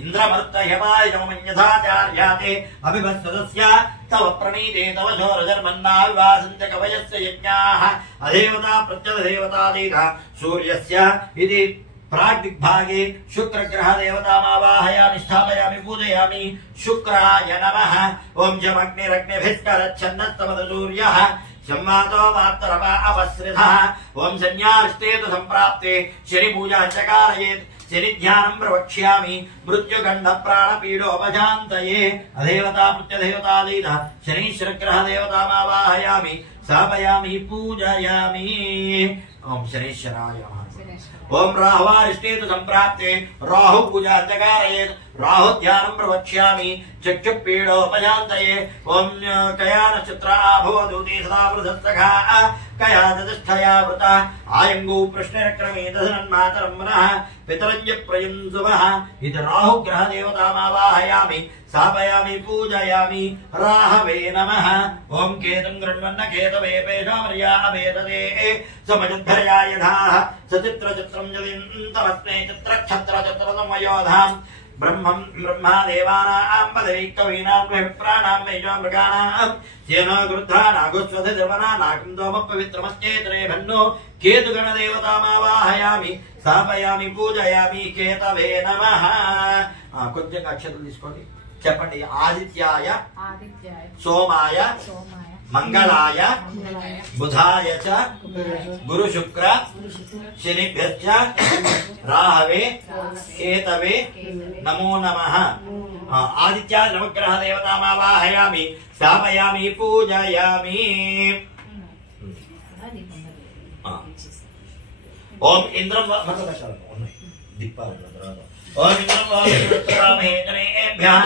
इंद्रमरुत्तयमायमन्यथाचार्याते अभिभत्सदस्य तव प्रणीते तव शौरजर्मन्नाविवासन्त कवयस्य यज्ञाः अदेवता प्रत्यदेवतादीनः सूर्यस्य इति प्राग्दिग्भागे शुक्रग्रह देवतामावाहयामि स्थापयामि पूजयामि शुक्राय नमः ओम जमग्निरग्निभिश्चरच्छन्नस्तमद सूर्यः संवातो मातरपा अपसृतः ओम संज्ञार्ष्टेतु सम्प्राप्ते शनि पूजा चकारयेत् शनि ध्यानं प्रवक्ष्यामि मृत्युगण्ध प्राणपीडोपशान्तये अदेवता प्रत्यदेवतादीनः शनीश्वरग्रह देवतामावाहयामि स्थापयामि पूजयामि ओम शनीश्वराय नमः ओम राहुवारिष्टेतु सम्प्राप्ते राहु पूजा चकारयेत् राहु ध्यानं प्रवक्ष्यामि चक्षुपीडोपशान्तये ओम कया नक्षत्र आभवदूती सदा वृधस्तखा कया चतुष्टया वृता आयङ्गो प्रश्नक्रमे दशनन्मातरं मनः पितरञ्ज प्रयुंसुवः इति राहुग्रह देवतामावाहयामि स्थापयामि पूजयामि राहवे नमः ओम केतुं गृह्णन्न केतवे पेषामर्या अभेदते समजद्धरया यथाः सचित्रचित्रं जलिन्तमस्मै चित्रक्षत्रचित्रतमयोधाम् ब्रह्मं ब्रह्मा देवानां पदवी कवीनां विप्राणां मेषां मृगाणां सेनो गृद्धा नागोस्वध देवना नागं दोम पवित्रमश्चेतरे भन्नो केतुगण देवतामावाहयामि स्थापयामि पूजयामि केतवे नमः కొంచెం అక్షరాలు తీసుకోండి చెప్పండి ఆదిత్యాయ సోమాయ మంగళాయ బుధాయ చ గురు శుక్ర శనిభ్యశ్చ రాహవే కేతవే నమో నమః ఆదిత్యాయ నవగ్రహ దేవతామావాహయామి స్థాపయామి పూజయామి ఓం ఇంద్రం దిక్పాల ओम इंद्रं वायुरामहेतनेभ्यः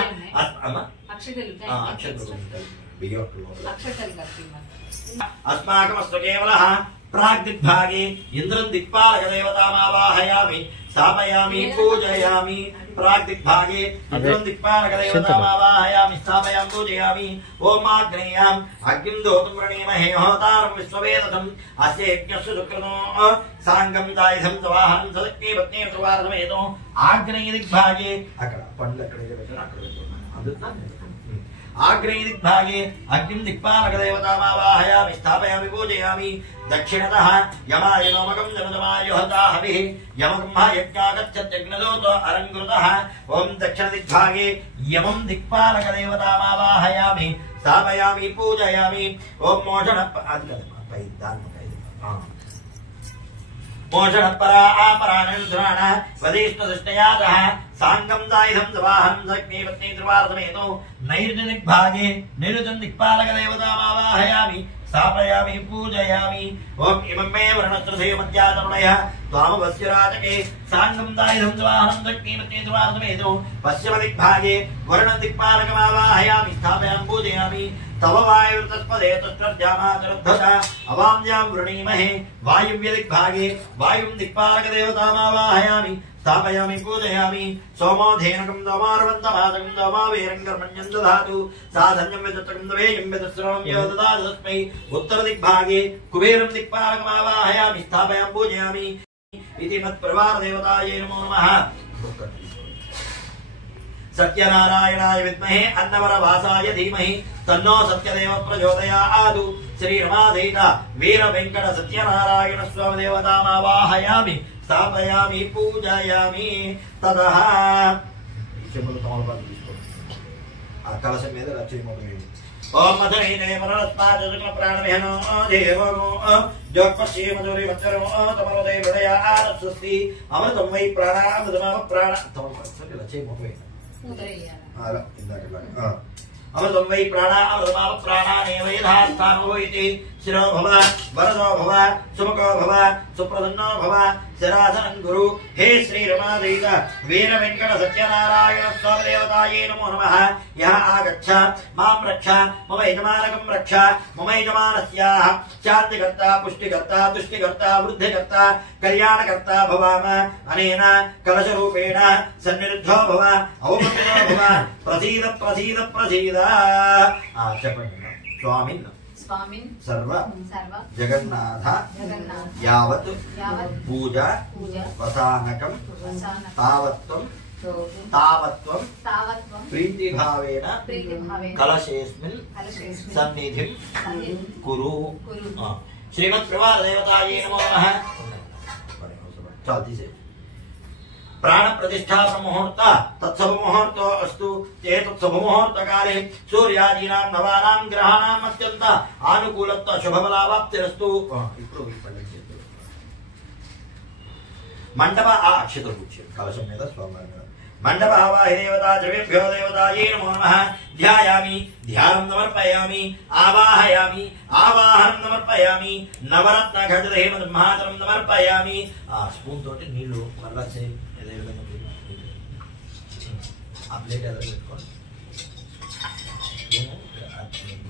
अस्माकमस्तु केवलः प्राग्दिग्भागे इन्द्रं दिक्पालकदेवतामावाहयामि स्थापयामि पूजयामि प्राग्दिग्भागे इन्द्रं दिक्पालकदेवतामावाहयामि स्थापयामि पूजयामि ओम आग्नेयाम् अग्निं दोतुं वृणीमहे होतारं विश्ववेदसम् अस्य यज्ञस्य सुकृतो साङ्गं दायिधं सवाहनं सदग्नि पत्नी सुवारसमेतो आग्नेय दिग्भागे अక్కడ పండ్లు అక్కడ పెట్టారు అక్కడ పెట్టారు आग्नेय दिग्भागे अग्निं दिक्पालकदेवतामावाहयामि स्थापयामि पूजयामि दक्षिणतः यमाय नोमकं जनदमायोहता हविः यमब्रह्मा यज्ञागच्छत्यग्नदूतो अलङ्कृतः ओम दक्षिणदिग्भागे यमं दिक्पालकदेवतामावाहयामि स्थापयामि पूजयामि ओम मोषणपरा आपराणेन्द्राण वदिष्टदृष्टयातः साङ्गं दायिधं सवाहनं सग्नि पत्नी त्रिवारसमेतो नैर्जनिग्भागे निरुतं दिक्पालकदेवतामावाहयामि स्थापयामि पूजयामि ओम इमं मे वर्णत्रधेयमध्यातरुणयः त्वामवस्य राजके साङ्गं दायिधं सवाहनं सग्नि पत्नी त्रिवारसमेतो पश्चिमदिग्भागे वर्णदिक्पालकमावाहयामि स्थापयामि पूजयामि तव वायुर्तस्पदे तस्त्रद्यामाचरद्धता अवाम्यां वृणीमहे वायुव्यदिग्भागे वायुं दिक्पालकदेवतामावाहयामि स्थापयामि पूजयामि सोमोधेनकं दोमारवन्तमादकं दोमावेरं कर्मण्यं दधातु साधन्यं विदत्तकं दवेयं विदस्रवं यो ददातु तस्मै उत्तरदिग्भागे कुबेरं दिक्पालकमावाहयामि स्थापयामि पूजयामि इति मत्प्रवारदेवतायै नमो नमः सत्यनारायणाय विद्महे अन्नवरवासाय धीमहि तन्नो सत्यदेव प्रचोदयात् श्रीरमाधीता वीर वेंकट सत्यनारायण स्वामी देवतामावाहयामि स्थापयामि पूजयामि ततः कलशं మీద రక్షించమని ओम मधुरे मरणस्मात् शुक्ल प्राणमेहनो देवो जोगपक्षे मधुरे वच्चरो तमरोदय बडया आरस्वस्ति अमृतं वै प्राणा अमृतमाव प्राण तमल लचे मोवे आला इंदाकला अमृतं वै प्राणा अमृतमाव प्राणानेव यथास्थानो इति शिरो भव वरदो भव सुमुखो भव सुप्रसन्नो भव शराधनं गुरु हे श्री रमादेवी वीर वेंकट सत्यनारायण स्वामी देवताये नमो नमः यः आगच्छ मां रक्ष मम यजमानकं रक्ष मम यजमानस्याः शान्तिकर्ता पुष्टिकर्ता तुष्टिकर्ता वृद्धिकर्ता कल्याणकर्ता भवाम अनेन कलशरूपेण सन्निरुद्धो भव अवमतिनो भव प्रसीद प्रसीद प्रसीद చెప్పండి स्वामिन् सर्व जगन्नाथ यावत् पूजा वसानकं तावत्त्वं तावत्वं प्रीतिभावेन कलशेऽस्मिन् सन्निधिं कुरु। श्रीमत्प्रभादेवतायै नमो नमः। चलती से प्राण प्रतिष्ठा मुहूर्त तत्सव मुहूर्तो अस्तु तत्सव मुहूर्त काले सूर्यादीनां नवानां ग्रहाणां अत्यंत आनुकूलत्व शुभफलावाप्तिरस्तु। मंडप अक्षतल पूज्य कलशं మీద స్వామి मंडप आवाहि देवता द्रव्येभ्यो देवतायै नमो नमः। ध्यायामि ध्यानं समर्पयामि आवाहयामि आवाहनं समर्पयामि नवरत्न खड्गदेव महातरं समर्पयामि। స్పూన్ తోటి నీళ్లు మళ్ళా సేమ్ అదే విధంగా ఆ ప్లేట్ అలా పెట్టుకోండి।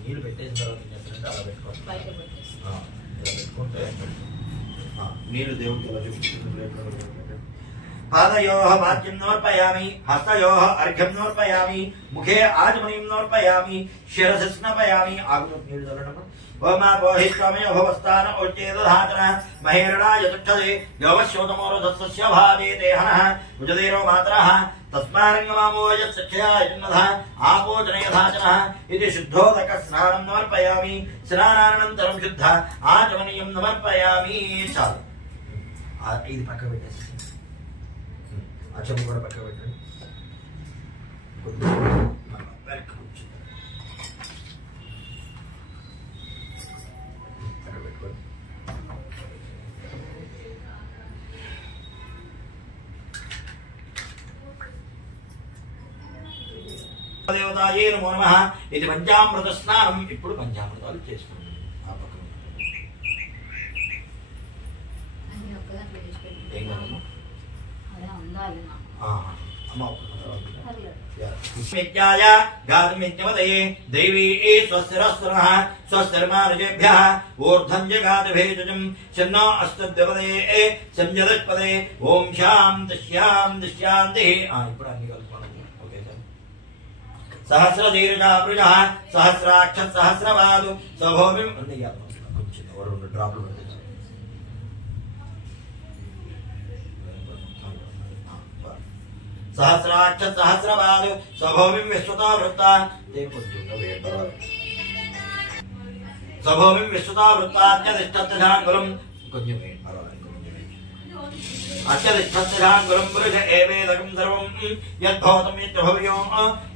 నీళ్లు పెట్టేసిన తర్వాత ఏం చేస్తారంటే అలా పెట్టుకోండి, ఇలా పెట్టుకుంటే నీళ్లు దేవుడికి అలా చూపిస్తుంది ప్లేట్లో। पादयोः वाक्यं समर्पयामि हस्तयोः अर्घ्यं समर्पयामि मुखे आचमनीं समर्पयामि शिरसि स्नापयामि। ओमापोहित्वमेव भवस्थान उच्चेदधातन महेरणाय चक्षते योगश्योतमोरधस्य भावे देहनः उजदेरो मातरः तस्मारङ्गमामो यत्सख्याय जन्मधः आपोजनयधाचनः इति शुद्धोदक स्नानं समर्पयामि। स्नानानन्तरं शुद्ध आचमनीयं समर्पयामि। चालु ఇది పక్క పెట్టేసి అచ్చము కూడా పక్క పెట్టండి। దేవతాయే నమో నమః। ఇది పంచామృత స్నానం। ఇప్పుడు పంచామృతాలు చేసుకోండి। ఆ పక్కన यज्ञाय गातुमित्यवदये दैवी स्वस्तिरस्वरः स्वस्तिर्मानुजेभ्यः ऊर्ध्वं जगातभेजुजं शन्नो अस्तद्यवदये संजदष्पदे ओम शान्तिः। ఇప్పుడు అన్ని కలుపుకోండి। Okay sir. सहस्रदीर्घा वृजः सहस्राक्ष सहस्रपादु स्वभूमिं కొంచెం రెండు డ్రాప్లు పెడతారు। सहस्राक्ष सहस्रपादु स्वभूमिं विश्वतो वृत्ता स्वभूमिं विश्वतो वृत्तात्यतिष्ठत्यधाङ्गुलं अत्यतिष्ठत्यधाङ्गुलं पुरुष एवेदकं सर्वं यद्भवतं यद्भव्यो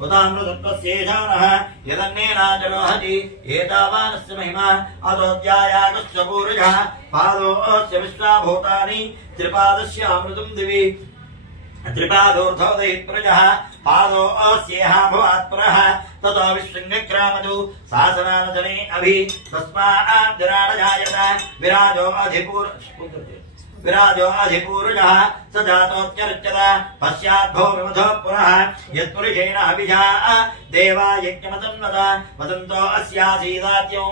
उदामृतत्वस्येषानः यदन्नेनाजलोहति एतावानस्य महिमा अतोऽध्यायागस्य पूरुषः पादोऽस्य विश्वाभूतानि त्रिपादस्य अमृतं दिवि त्रिपादोर्धोदयित् प्रजः पादो अस्येहा भवात् पुनः ततो विश्वङ्गक्रामदु शासनानजने अभि तस्माद् विराजो अधिपूर्वजः स जातोऽत्यर्चत पश्चाद्भो विमधो पुनः यत्पुरुषेण अभिजा देवा यज्ञमतन्वत वदन्तो अस्यासीदात्यो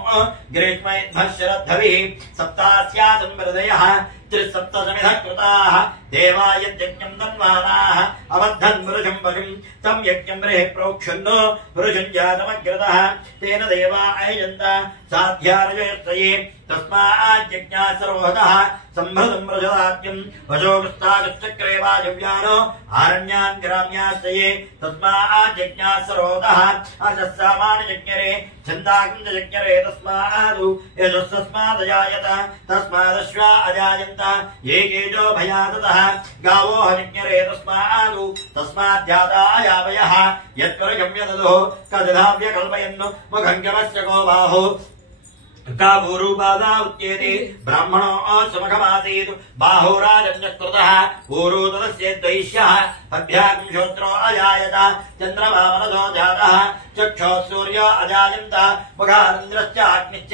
ग्रीष्मैध्मः शरद्धभिः सप्तास्यासन् हृदयः त्रिसप्तसमिधः कृताः देवा यज्ञं तन्वानाः अबद्धन् पुरुषं पशुं तं यज्ञं बृहे प्रोक्षन्नो पुरुषं जातमग्रतः तेन देवा अयजन्त साध्यारजयत्तये तस्माज्ञा सर्वतः सम्भृतं प्रजदात्यं वशोगस्तागश्चक्रे वाजव्यानो आरण्यान् ग्राम्याश्रये तस्माज्ञा सर्वतः अजस्सामान्यज्ञरे छन्दाग्निजज्ञरे तस्मादु यजस्तस्मादजायत तस्मादश्वा अजायन्त ये केजो भयाततः गावो हरिज्ञरे तस्मादु तस्माद्जाता अयावयः यत्परजं यददुः कदधाव्य कल्पयन् मुखङ्गमस्य को बाहु कावूरुपादा उच्येते ब्राह्मणो समखमासीत् बाहुराजन्यकृतः ऊरु तदस्य द्वैष्यः पद्भ्यां श्रोत्रो अजायत चन्द्रमा मनसो जातः चक्षुः सूर्यो अजायन्त मुखारिन्द्रश्च अग्निश्च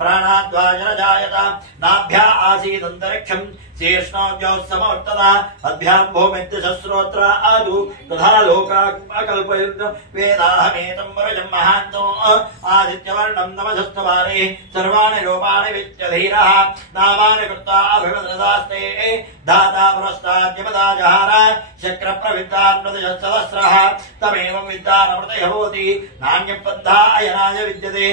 प्राणाद्वायुरजायत नाभ्या आसीदन्तरिक्षं शीर्ष्णोऽव्योः समवर्तता पद्भ्यां भूमिद्दशस्रोत्र आदु तथा लोकाकल्पयन् वेदाहमेतं वरजं महान्तो आदित्यवर्णं नमसस्तवारे सर्वाणि रूपाणि विच्यधीरः नामानि कृत्वा अभिवदनदास्ते दाता पुरस्ताद्यपदा जहार शक्रप्रविद्वान् तमेवं विद्वानमृतयः भवति नान्यपन्था अयनाय विद्यते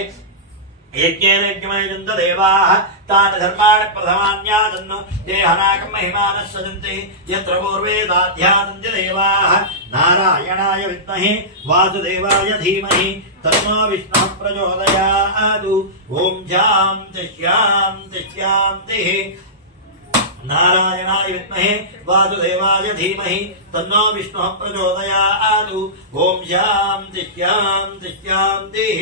यज्ञेन देवाः तान् धर्माणि प्रथमान्यादन्नो ते हनाकं महिमानः सजन्ते यत्र पूर्वे दाध्यादन्ति देवाः नारायणाय विद्महे वासुदेवाय धीमहि तन्नो विष्णुः प्रचोदयात् ॐ शान्तिः शान्तिः शान्तिः नारायणाय विद्महे वासुदेवाय धीमहि तन्नो विष्णुः प्रचोदयात् ॐ शान्तिः शान्तिः शान्तिः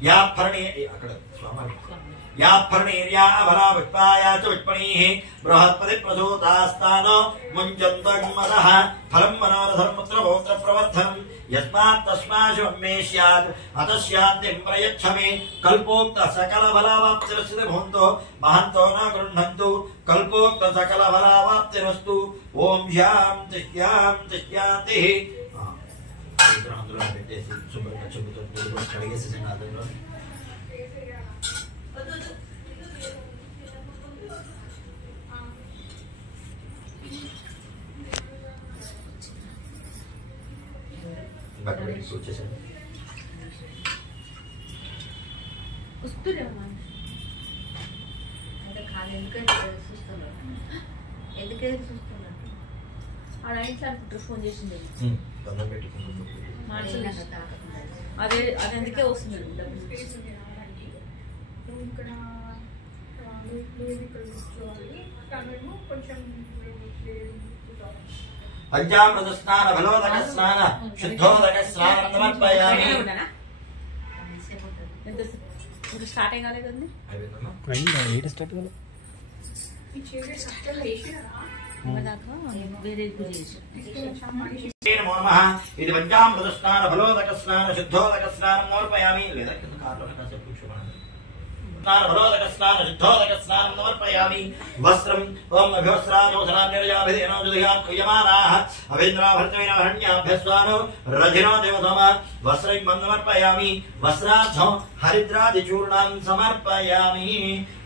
या फर्णीर्या अभरा पुष्पाया च पुष्पणीः बृहत्पति प्रसूतास्तानो मुञ्चन्तमतः फलं मनोरथं पुत्रपौत्र प्रवर्धनम् यस्मात् तस्मात् शुभं मे स्यात् अतः शान्तिं प्रयच्छ मे कल्पोक्त सकल फलावाप्तिरस्ति भवन्तो महन्तो न गृह्णन्तु कल्पोक्त सकल फलावाप्तिरस्तु ॐ शान्तिः शान्तिः शान्तिः ఫోన్ చేసింది అదే అది అందుకే వస్తుంది పంచామృత స్నాన ఫలోదక స్నాన శుద్ధోదక స్నానం సమర్పయామి. స్టార్ట్ అయ్యాలి కదండి ఇది పంచామృత స్నాన ఫలోదక స్నాన శుద్ధోదక స్నానం సమర్పయామి. లేదా फलोदक स्नान शुद्धोदक स्नानं समर्पयामि. वस्त्रं ओम अभ्यस्रादोषणां निर्याभिधेनो जुदयात् क्रियमाणाः अवेन्द्राभर्तवेन हरण्याभ्यस्वानो रजिनो देवतम वस्त्रं समर्पयामि. वस्त्रार्थं हरिद्रादिचूर्णां समर्पयामि.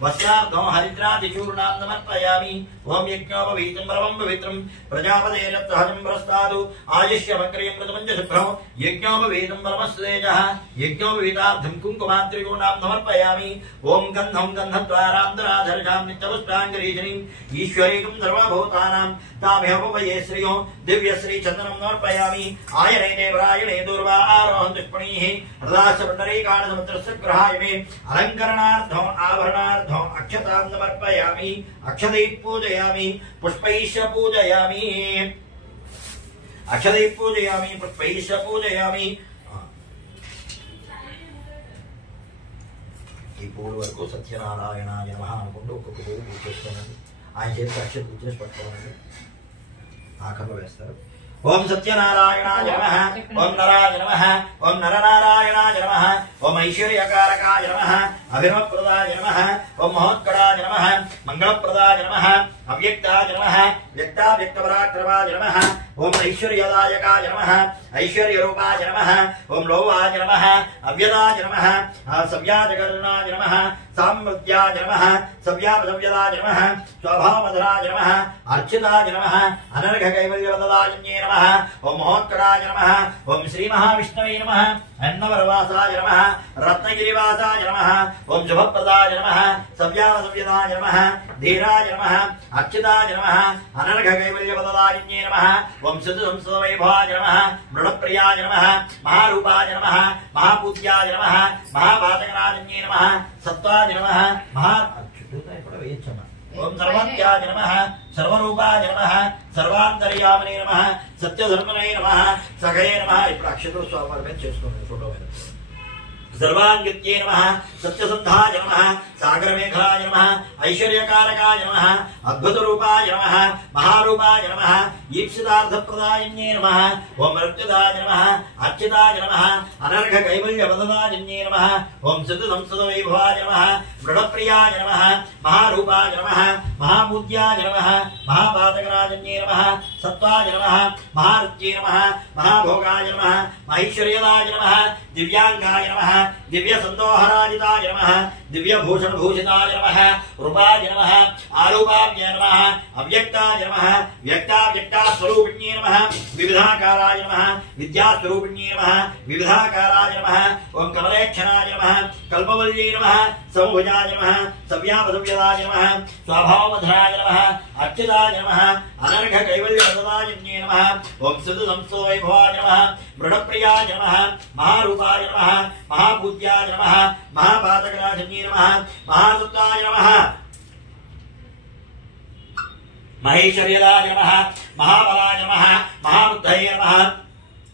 वस्त्रार्थं हरिद्रादिचूर्णां समर्पयामि. ओम यज्ञोपवीतं परमं पवित्रं प्रजापतेरत्तहजं प्रस्तादु आयुष्यमग्रियं कृतमञ्च शुभ्रं यज्ञोपवीतं परमस्तेजः यज्ञोपवीतार्थं कुङ्कुमात्रिगुणां समर्पयामि. ओम गंधं गंधद्वारान्तराधरजां नित्यपुष्पाङ्गरीजनीं ईश्वरीकं सर्वभूतानां तामेवोपये श्रियो दिव्यश्री चन्दनं समर्पयामि. आयने देवरायणे दूर्वा आरोहं दुष्पणीः हृदाशपुण्डरीकाणसमुद्रस्य ग्रहाय मे अलङ्करणार्थम् आभरणार्थम् अक्षतां समर्पयामि. अक्षतैः पूजयामि पुष्पैश्च पूजयामि. अक्षतैः पूजयामि पुष्पैश्च पूजयामि. ఈ పూలు వరకు సత్యనారాయణాయ నమః అనుకుంటూ ఒక్కొక్క పూలు పూజ చేసుకోనండి. ఆయన చేతికి అక్షర పూజ చేసి పట్టుకోనండి. ఆఖరిలో వేస్తారు. ఓం సత్యనారాయణాయ నమః ఓం నరాయ నమః ఓం నరనారాయణాయ నమః ఓం ఐశ్వర్యకారకాయ నమః అభినవప్రదాయ నమః ఓం మహోత్కడాయ నమః మంగళప్రదాయ నమః అవ్యక్తాయ నమః వ్యక్తావ్యక్తపరాక్రమాయ నమః ఓం ఐశ్వర్యదాయకాయ నమః ఐశ్వర్యరూపాయ నమః ఓం లోవాయ నమః అవ్యదాయ నమః సవ్యాజకరుణాయ నమః సామృద్యాయ నమః సవ్యాపసవ్యదాయ నమః స్వభావమధరాయ నమః అర్చితాయ నమః అనర్ఘ కైవల్యవదదాయన్యే నమః ఓం మహోత్కడాయ నమః ఓం శ్రీ మహావిష్ణవే నమః అన్నవరవాసాయ నమః రత్నగిరివాసాయ నమః ఓం శుభప్రదాయ నమః సవ్యాపసవ్యదాయ నమః ధీరాయ నమః అర్చితాయ నమః అనర్ఘ కైవల్యవదదాయన్యే నమః ఓం శుద్ధసంస్కృతవైభవాయ నమః మృణప్రియాయ నమః మహారూపాయ నమః మహాపూజ్యాయ నమః మహాపాతకరాజన్యే నమః సత్వాయ నమః మహా ఓం సర్వత్యాయ నమః సర్వరూపాయ నమః సర్వాంతర్యామినే నమః సత్యధర్మనే నమః సఖయే నమః. ఇప్పుడు అక్షతులు స్వామివారి మీద చేసుకోండి ఫోటో మీద. सर्वांगित्ये नमः सत्यसन्धाय नमः सागरमेघलाय नमः ऐश्वर्यकारकाय नमः अद्भुतरूपाय नमः महारूपाय नमः ईप्सितार्थप्रदायिन्ये नमः ओम मृत्युदाय नमः अर्चिताय नमः अनर्घ कैवल्यवददायिन्ये नमः ओम सिद्धसंसदवैभवाय नमः मृडप्रियाय नमः महारूपाय नमः महापूज्याय नमः महापातकराजन्ये नमः सत्वाय नमः महारुच्ये नमः महाभोगाय नमः महेश्वर्यदाय नमः दिव्यांगाय नमः दिव्यसंदोहराजिताय नमः दिव्यभूषणभूषिताय नमः रूपाय नमः आरूपाय नमः अव्यक्ताय नमः व्यक्ताव्यक्तास्वरूपिण्ये नमः विविधाकाराय नमः विद्यास्वरूपिण्ये नमः विविधाकाराय नमः ओं कमलेक्षणाय नमः कल्पवल्ये नमः समभुजाय नमः सव्यापसव्यदाय नमः स्वाभावमधुराय नमः अर्चिताय नमः अनर्घ कैवल्यप्रदायन्ये नमः ओं सुदसंस्तवैभवाय नमः मृडप्रियाय नमः महारूपाय नमः महापूज्याय नमः महापातकराजन्ये नमः महासत्ताय नमः महेश्वर्यदाय नमः महाबलाय नमः महाबुद्धये नमः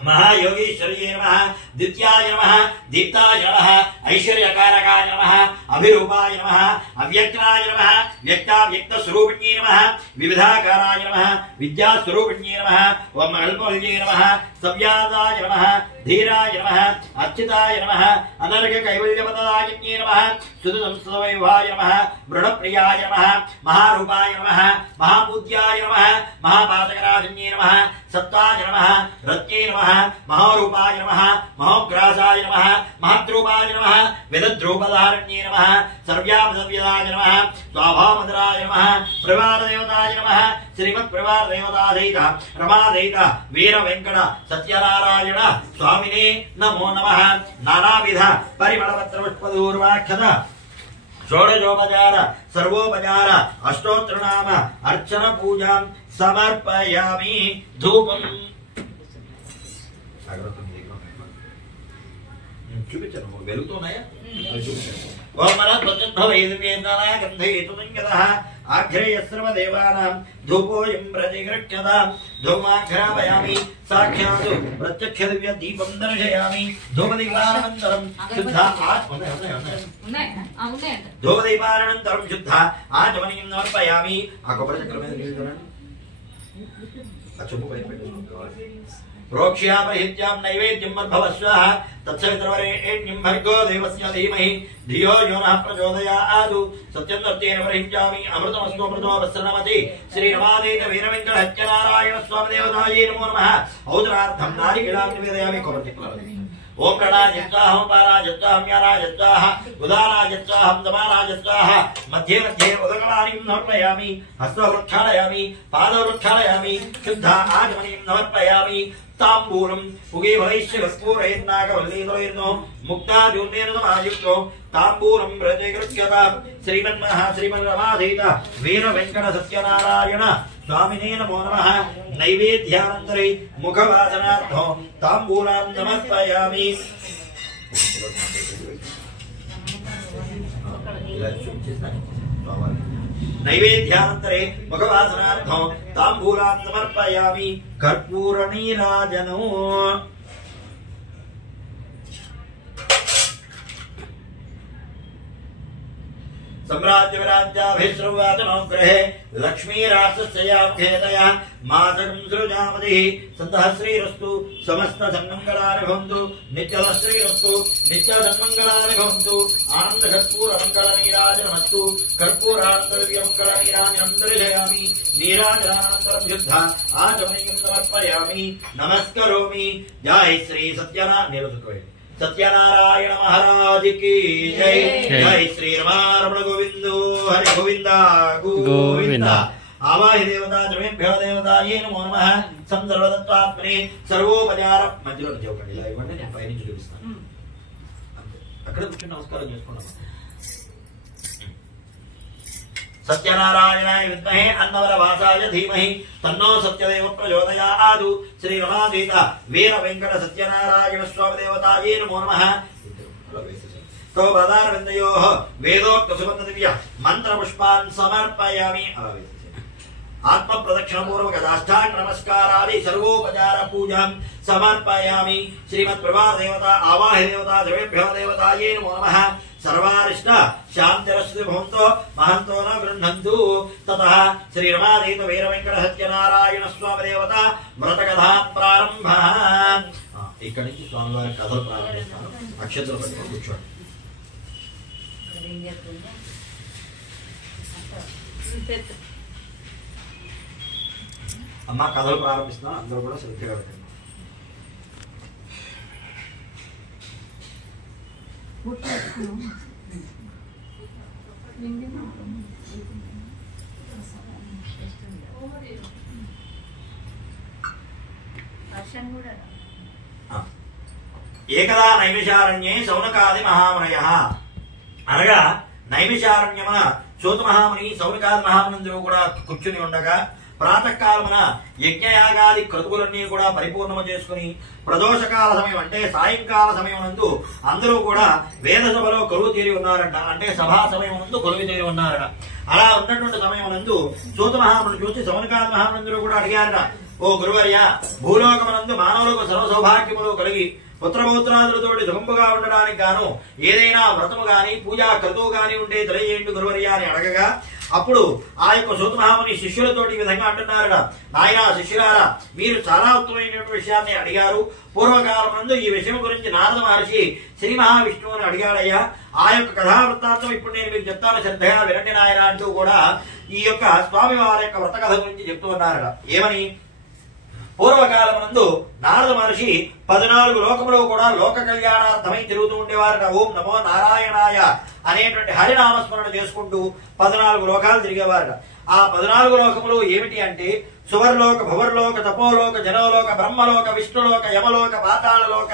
महायोगीश्वर्ये नमः द्वितीयाय नमः दीप्ताय नमः ऐश्वर्यकारकाय नमः अभिरूपाय नमः अव्यक्ताय नमः व्यक्ताव्यक्तस्वरूपिण्ये नमः विविधाकाराय नमः विद्यास्वरूपिण्ये नमः ओं अल्पवल्ये नमः सव्यादाय नमः धीराय नमः अर्चिताय नमः अनर्घ कैवल्यपदायन्ये नमः सुदसंस्तवैभवाय नमः मृडप्रियाय नमः महारूपाय नमः महापूज्याय नमः महापातकराजन्ये नमः सत्ताय नमः रत्ये नमः महारूपाय नमः महोग्रासाय नमः महद्रूपाय नमः विदद्रूपधारण्ये नमः सर्व्यापसव्यदाय नमः स्वाभावमधुराय नमः प्रभादेवताय नमः श्रीमत्प्रभादेवताधैत रमाधैत वीर वेंकट सत्यनारायण स्वामिने नमो नमः नानाविध परिमलपत्र पुष्पदूर्वाक्षत षोडशोपचार सर्वोपचार अष्टोत्तरनाम अर्चन पूजां समर्पयामि धूपम् చూపించను వెలుగుతున్నాయా ఓం మనద్వచద్భవైదివేదానా గంధేతునంగదః ఆఘ్రేయస్రవదేవానాం ధూపోయం ప్రతిగృహ్యతాం ధూమాఘ్రాపయామి సాక్షాత్ ప్రత్యక్ష దివ్య దీపం దర్శయామి ధూమదీపానంతరం శుద్ధ ధూమదీపానంతరం శుద్ధ ఆచమనీయం సమర్పయామి ఆ కొబ్బరి చక్రం మీద నీళ్ళు చూడండి ఆ చెంబు పైన పెట్టుకోవాలి प्रोक्ष्यापहित्यां नैवेद्यं मद्भवस्वाहा तत्सवितरवरेण्यं भर्गो देवस्य धीमहि धियो यो नः प्रचोदयात् सत्यं सत्येन प्रहित्यामि अमृतमस्तु अमृतो वस्त्रनमति श्रीरमादेव वीरवेङ्कटसत्यनारायण स्वामी देवतायै नमो नमः औदरार्थं नारिकेलां निवेदयामि कोपटिक्लवति ओम प्रणाजत्वाहं पाराजत्वाहं याराजत्वाह उदाराजत्वाहं दमाराजत्वाह मध्ये मध्ये उदकलानिं समर्पयामि हस्तवृक्षालयामि पादवृक्षालयामि शुद्ध आचमनीं समर्पयामि ताम्बूलं पुगे भवैश्यकस्पूरैर्नागवल्लीतोर्नो मुक्ताजूर्णेन समायुक्तो ताम्बूलं प्रतिगृह्यतां श्रीमन्महाश्रीमन्रमाधीत वीरवेङ्कटसत्यनारायण स्वामिने नमो नमः नैवेद्यानन्तरे मुखवासनार्थं ताम्बूलां समर्पयामि नैवेद्यानन्तरे मुखवासनार्थं ताम्बूलां समर्पयामि कर्पूरनीराजनो सम्राज्य विराज्याभिश्रुवाचनो गृहे लक्ष्मी राष्ट्रस्याभ्येदया मातरं सृजामतिः सन्तः श्रीरस्तु समस्त सन्मङ्गलानि भवन्तु नित्यलश्रीरस्तु नित्यसन्मङ्गलानि भवन्तु आनन्द कर्पूर मङ्गल नीराजनमस्तु कर्पूरान्तर्व्यमङ्गल नीराजनं दर्शयामि नीराजनानन्तरं शुद्ध आचमनीयं समर्पयामि नमस्करोमि जय श्री सत्यनारायण सत्यनारायण महाराज की जय जय श्री रमारमण गोविंदो हरि गोविंदा गोविंदा आवाहि देवता द्रव्येभ्यो देवताये नमो नमः संदर्भदत्वात्मने सर्वोपचार मధ్యలో నిలబడండి ఇలా ఇవ్వండి నేను పై నుంచి చూపిస్తాను అక్కడ కూర్చొని నమస్కారం చేసుకుందాం सत्यनारायणाय विद्महे अन्नवरवासाय धीमहि तन्नो सत्यदेव प्रचोदयात् श्री रमादेव वीर वेंकट सत्यनारायण स्वामी देवताये नमो नमः तो बदारविन्दयोः वेदोक्त सुगन्ध दिव्य मंत्र पुष्पान् समर्पयामि आत्म प्रदक्षिण पूर्वक दाष्टांग नमस्कारादि सर्वोपचार पूजां समर्पयामि श्रीमत् प्रभा देवता आवाहि देवता द्रव्येभ्यो देवताये नमो नमः सर्वारिष्ट शांतिरस्तु भवन्तो महन्तो न गृह्णन्तु ततः श्री रमादेव वीर वेंकट सत्यनारायण स्वामी देवता व्रतकथा प्रारंभः इక్కడి నుంచి స్వామివారి కథ ప్రారంభిస్తాను అక్షతలు పట్టుకొని కూర్చోండి అమ్మ కథలు ప్రారంభిస్తున్నాం, అందరూ కూడా శ్రద్ధగా పెట్టండి. ఏకదా నైమిషారణ్యే శౌనకాది మహామునయః అనగా నైమిషారణ్యమున సూత మహాముని శౌనకాది మహామునందరూ కూడా కూర్చుని ఉండగా ప్రాతకాలమున యజ్ఞయాగాది క్రతువులన్నీ కూడా పరిపూర్ణము చేసుకుని ప్రదోషకాల సమయం అంటే సాయంకాల సమయం నందు అందరూ కూడా వేద సభలో కొలువు తీరి ఉన్నారంట. అంటే సభా సమయం నందు కొలువు తీరి ఉన్నారట. అలా ఉన్నటువంటి సమయం నందు సూత మహాముని చూసి శౌనకాది మహామునందరూ కూడా అడిగారట, ఓ గురువర్య, భూలోకమునందు మానవులకు సర్వ సౌభాగ్యములు కలిగి పుత్రపౌత్రాదులతోటి సుఖంపుగా ఉండడానికి గాను ఏదైనా వ్రతము గాని పూజా క్రతువు గాని ఉంటే తెలియజేయండి గురువర్య అని అడగగా అప్పుడు ఆ యొక్క సూత మహాముని శిష్యులతోటి ఈ విధంగా అంటున్నారట, నాయనా శిష్యులారా, మీరు చాలా ఉత్తమమైనటువంటి విషయాన్ని అడిగారు. పూర్వకాలం నందు ఈ విషయం గురించి నారద మహర్షి శ్రీ మహావిష్ణువుని అడిగాడయ్యా. ఆ యొక్క కథావృత్తాంతం ఇప్పుడు నేను మీకు చెప్తాను, శ్రద్ధగా వినండి నాయన అంటూ కూడా ఈ యొక్క స్వామి వారి యొక్క వ్రత కథ గురించి చెప్తూ ఉన్నారట. ఏమని? పూర్వకాలమునందు నారద మహర్షి 14 లోకములో కూడా లోక కళ్యాణార్థమై తిరుగుతూ ఉండేవారట. ఓం నమో నారాయణాయ అనేటువంటి హరినామస్మరణ చేసుకుంటూ 14 లోకాలు తిరిగేవారట. ఆ 14 లోకములు ఏమిటి అంటే సువర్లోక, భువర్లోక, తపోలోక, జనలోక, బ్రహ్మలోక, విష్ణులోక, యమలోక, పాతాళలోక,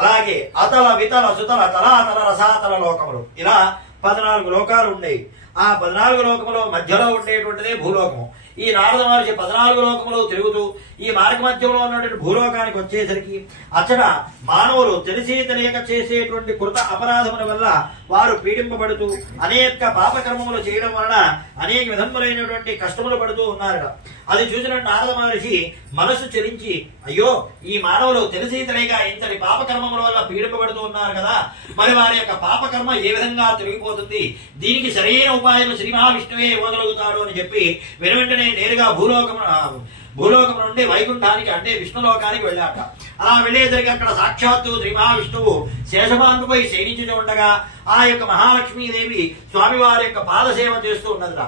అలాగే అతల, వితల, సుతల, తలాతల, రసాతల లోకములు. ఇలా 14 లోకాలు ఉండేవి. ఆ 14 లోకములో మధ్యలో ఉండేటువంటిదే భూలోకము. ఈ నారద మహర్షి 14 లోకములు తిరుగుతూ ఈ మార్గ మధ్యంలో ఉన్నటువంటి భూలోకానికి వచ్చేసరికి అచ్చట మానవులు తెలిసి తెలియక చేసేటువంటి కృత అపరాధముల వల్ల వారు పీడింపబడుతూ అనేక పాపకర్మములు చేయడం వలన అనేక విధములైనటువంటి కష్టములు పడుతూ ఉన్నారట. అది చూసిన నారద మహర్షి మనస్సు చెలించి, అయ్యో, ఈ మానవులు తెలిసి తెలియక ఇంతటి పాపకర్మముల వల్ల పీడింపబడుతూ ఉన్నారు కదా, మరి వారి యొక్క పాపకర్మ ఏ విధంగా తొలగిపోతుంది, దీనికి సరైన ఉపాయం శ్రీ మహావిష్ణువే ఇవ్వగలుగుతాడు అని చెప్పి వెనువెంటనే నేరుగా భూలోకం నుండి వైకుంఠానికి అంటే విష్ణులోకానికి వెళ్ళాట. అలా వెళ్లేసరికి అక్కడ సాక్షాత్తు శ్రీ మహావిష్ణువు శేషపాన్పుపై శయనించుతూ ఉండగా ఆ యొక్క మహాలక్ష్మీదేవి స్వామివారి యొక్క పాదసేవ చేస్తూ ఉన్నదట.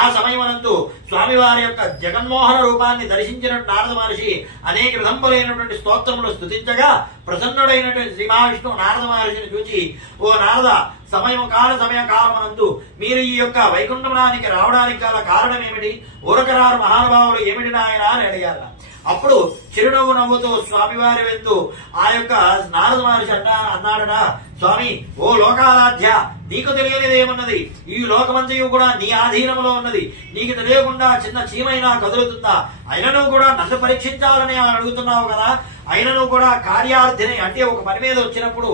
ఆ సమయమునందు స్వామివారి యొక్క జగన్మోహన రూపాన్ని దర్శించిన నారద మహర్షి అనేక విధములైనటువంటి స్తోత్రములు స్తుతించగా ప్రసన్నుడైనటువంటి శ్రీ మహావిష్ణువు నారద మహర్షిని చూచి, ఓ నారద, సమయకాలమునందు మీరు ఈ యొక్క వైకుంఠమునానికి రావడానికి గల కారణం ఏమిటి? ఊరకరారు మహానుభావులు ఏమిటి నాయన అని అడిగారు. అప్పుడు చిరునవ్వు నవ్వుతూ స్వామివారి వెళ్తూ ఆ యొక్క నారద మహర్షి అన్నాడట, స్వామి, ఓ లోకారాధ్య, నీకు తెలియనిదేమున్నది? ఈ లోకమంతయు కూడా నీ ఆధీనంలో ఉన్నది. నీకు తెలియకుండా చిన్న చీమైనా కదులుతుందా? అయినను కూడా నన్ను పరీక్షించాలని అడుగుతున్నావు కదా, అయినను కూడా కార్యార్థిని అంటే ఒక పని మీద వచ్చినప్పుడు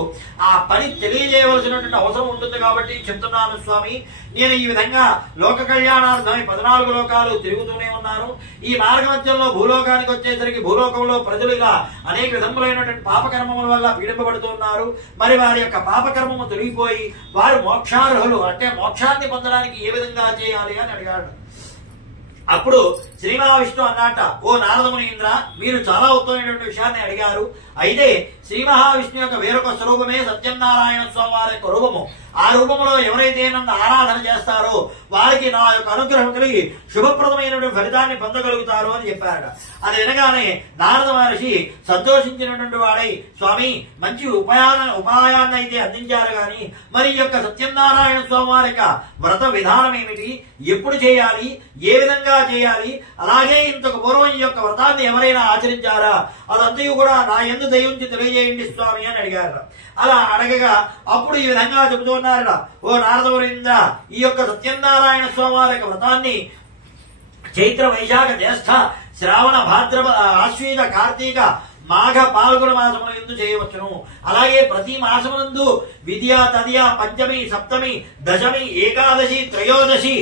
ఆ పని తెలియజేయవలసినటువంటి అవసరం ఉంటుంది కాబట్టి చెప్తున్నాను స్వామి. నేను ఈ విధంగా లోక కళ్యాణార్థమై 14 లోకాలు తిరుగుతూనే ఉన్నాను. ఈ మార్గ మధ్యంలో భూలోకానికి వచ్చేసరికి భూలోకంలో ప్రజలు ఇలా అనేక విధములైనటువంటి పాపకర్మముల వల్ల పీడింపబడుతున్నారు. మరి వారి యొక్క పాపకర్మము తొలగిపోయి వారు మోక్షార్హులు అంటే మోక్షాన్ని పొందడానికి ఏ విధంగా చేయాలి అని అడిగాడు. అప్పుడు శ్రీ మహావిష్ణు అన్నట, ఓ నారదమునీంద్ర, మీరు చాలా ఉత్తమమైనటువంటి విషయాన్ని అడిగారు. అయితే శ్రీ మహావిష్ణు యొక్క వేరొక స్వరూపమే సత్యనారాయణ స్వామి వారి యొక్క రూపము. ఆ రూపంలో ఎవరైతే నన్ను ఆరాధన చేస్తారో వారికి నా యొక్క అనుగ్రహం కలిగి శుభప్రదమైనటువంటి ఫలితాన్ని పొందగలుగుతారు అని చెప్పారట. అది వినగానే నారద మహర్షి సంతోషించినటువంటి వాడై, స్వామి, మంచి ఉపాయాన్ని అయితే అందించారు గాని మరి ఈ యొక్క సత్యనారాయణ స్వామి వారి యొక్క వ్రత విధానం ఏమిటి, ఎప్పుడు చేయాలి, ఏ విధంగా చేయాలి, అలాగే ఇంతకు పూర్వం ఈ యొక్క వ్రతాన్ని ఎవరైనా ఆచరించారా, అదంతా కూడా నా యందు దయించి తెలియజేయండి స్వామి అని అడిగారు. అలా అడగగా అప్పుడు ఈ విధంగా చెబుతున్నారట, ఓ నారదవరేంద్ర, ఈ యొక్క సత్యనారాయణ స్వామి వారి యొక్క వ్రతాన్ని చైత్ర, వైశాఖ, జ్యేష్ఠ, శ్రావణ, భాద్రపద, ఆశ్వీజ, కార్తీక, మాఘ, పాల్గొన మాసముల యందు చేయవచ్చును. అలాగే ప్రతి మాసమునందు విద్య, తదియ, పంచమి, సప్తమి, దశమి, ఏకాదశి, త్రయోదశి,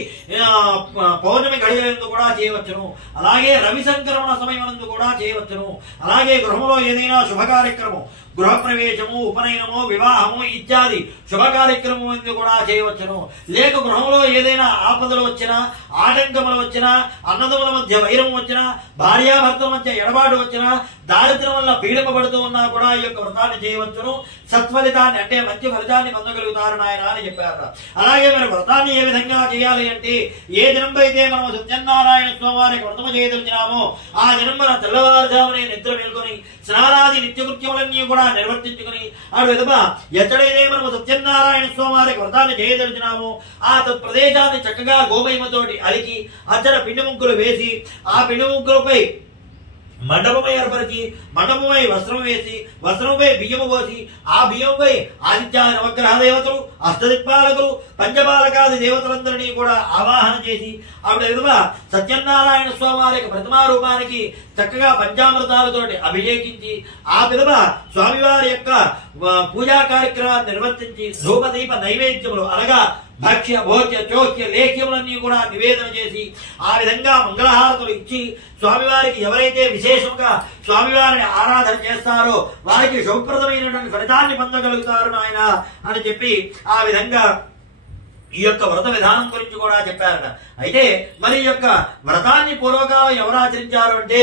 పౌర్ణమి గడియలందు కూడా చేయవచ్చును. అలాగే రవి సంక్రమణ సమయమునందు కూడా చేయవచ్చును. అలాగే గృహంలో ఏదైనా శుభ కార్యక్రమం, గృహప్రవేశము, ఉపనయనము, వివాహము ఇత్యాది శుభ కార్యక్రమం కూడా చేయవచ్చును. లేక గృహంలో ఏదైనా ఆపదలు వచ్చినా, ఆటంకములు వచ్చినా, అన్నదముల మధ్య వైరం వచ్చినా, భార్యాభర్తల మధ్య ఎడబాటు వచ్చినా, దారిద్ర్యం వల్ల పీడింపబడుతూ ఉన్నా కూడా ఈ యొక్క వ్రతాన్ని చేయవచ్చును, సత్ఫలితాన్ని అంటే మంచి ఫలితాన్ని పొందగలుగుతారు నాయన అని చెప్పారు. అలాగే మరి వ్రతాన్ని ఏ విధంగా చేయాలి అంటే, ఏ జనంలో అయితే మనం సత్యనారాయణ స్వామి వారికి వ్రతము చేయదలిచినామో ఆ జనంబర తెల్లవారుజామునే నిద్ర మేల్కొని స్నానాది నిత్యకృత్యములన్నీ కూడా నిర్వర్తించుకుని ఆ విధంగా ఎక్కడైతే మనము సత్యనారాయణ స్వామి వారికి వ్రతాన్ని చేయదలిచినామో ఆ ప్రదేశాన్ని చక్కగా గోమయమతోటి అలికి అచ్చట పిండి ముగ్గులు వేసి ఆ పిండి ముగ్గులపై మండపమై ఏర్పరిచి మండపమై వస్త్రం వేసి వస్త్రంపై బియ్యము పోసి ఆ బియ్యంపై ఆదిత్య నవగ్రహ దేవతలు అష్టదిక్పాలకులు పంచపాలకాది దేవతలందరినీ కూడా ఆవాహన చేసి ఆవిడ విధంగా సత్యనారాయణ స్వామి వారి యొక్క ప్రతిమా రూపానికి చక్కగా పంచామృతాలతోటి అభిషేకించి ఆ విధంగా స్వామివారి యొక్క పూజా కార్యక్రమాన్ని నిర్వర్తించి ధూపదీప నైవేద్యములు అనగా భక్ష్య భోజ్య చోక్య లేఖ్యములన్నీ కూడా నివేదన చేసి ఆ విధంగా మంగళహారతులు ఇచ్చి స్వామివారికి ఎవరైతే విశేషంగా స్వామివారిని ఆరాధన చేస్తారో వారికి శుభప్రదమైనటువంటి ఫలితాన్ని పొందగలుగుతారు నాయన అని చెప్పి ఆ విధంగా ఈ యొక్క వ్రత విధానం గురించి కూడా చెప్పారట. అయితే మరి ఈ యొక్క వ్రతాన్ని పూర్వకాలం ఎవరు ఆచరించారు అంటే,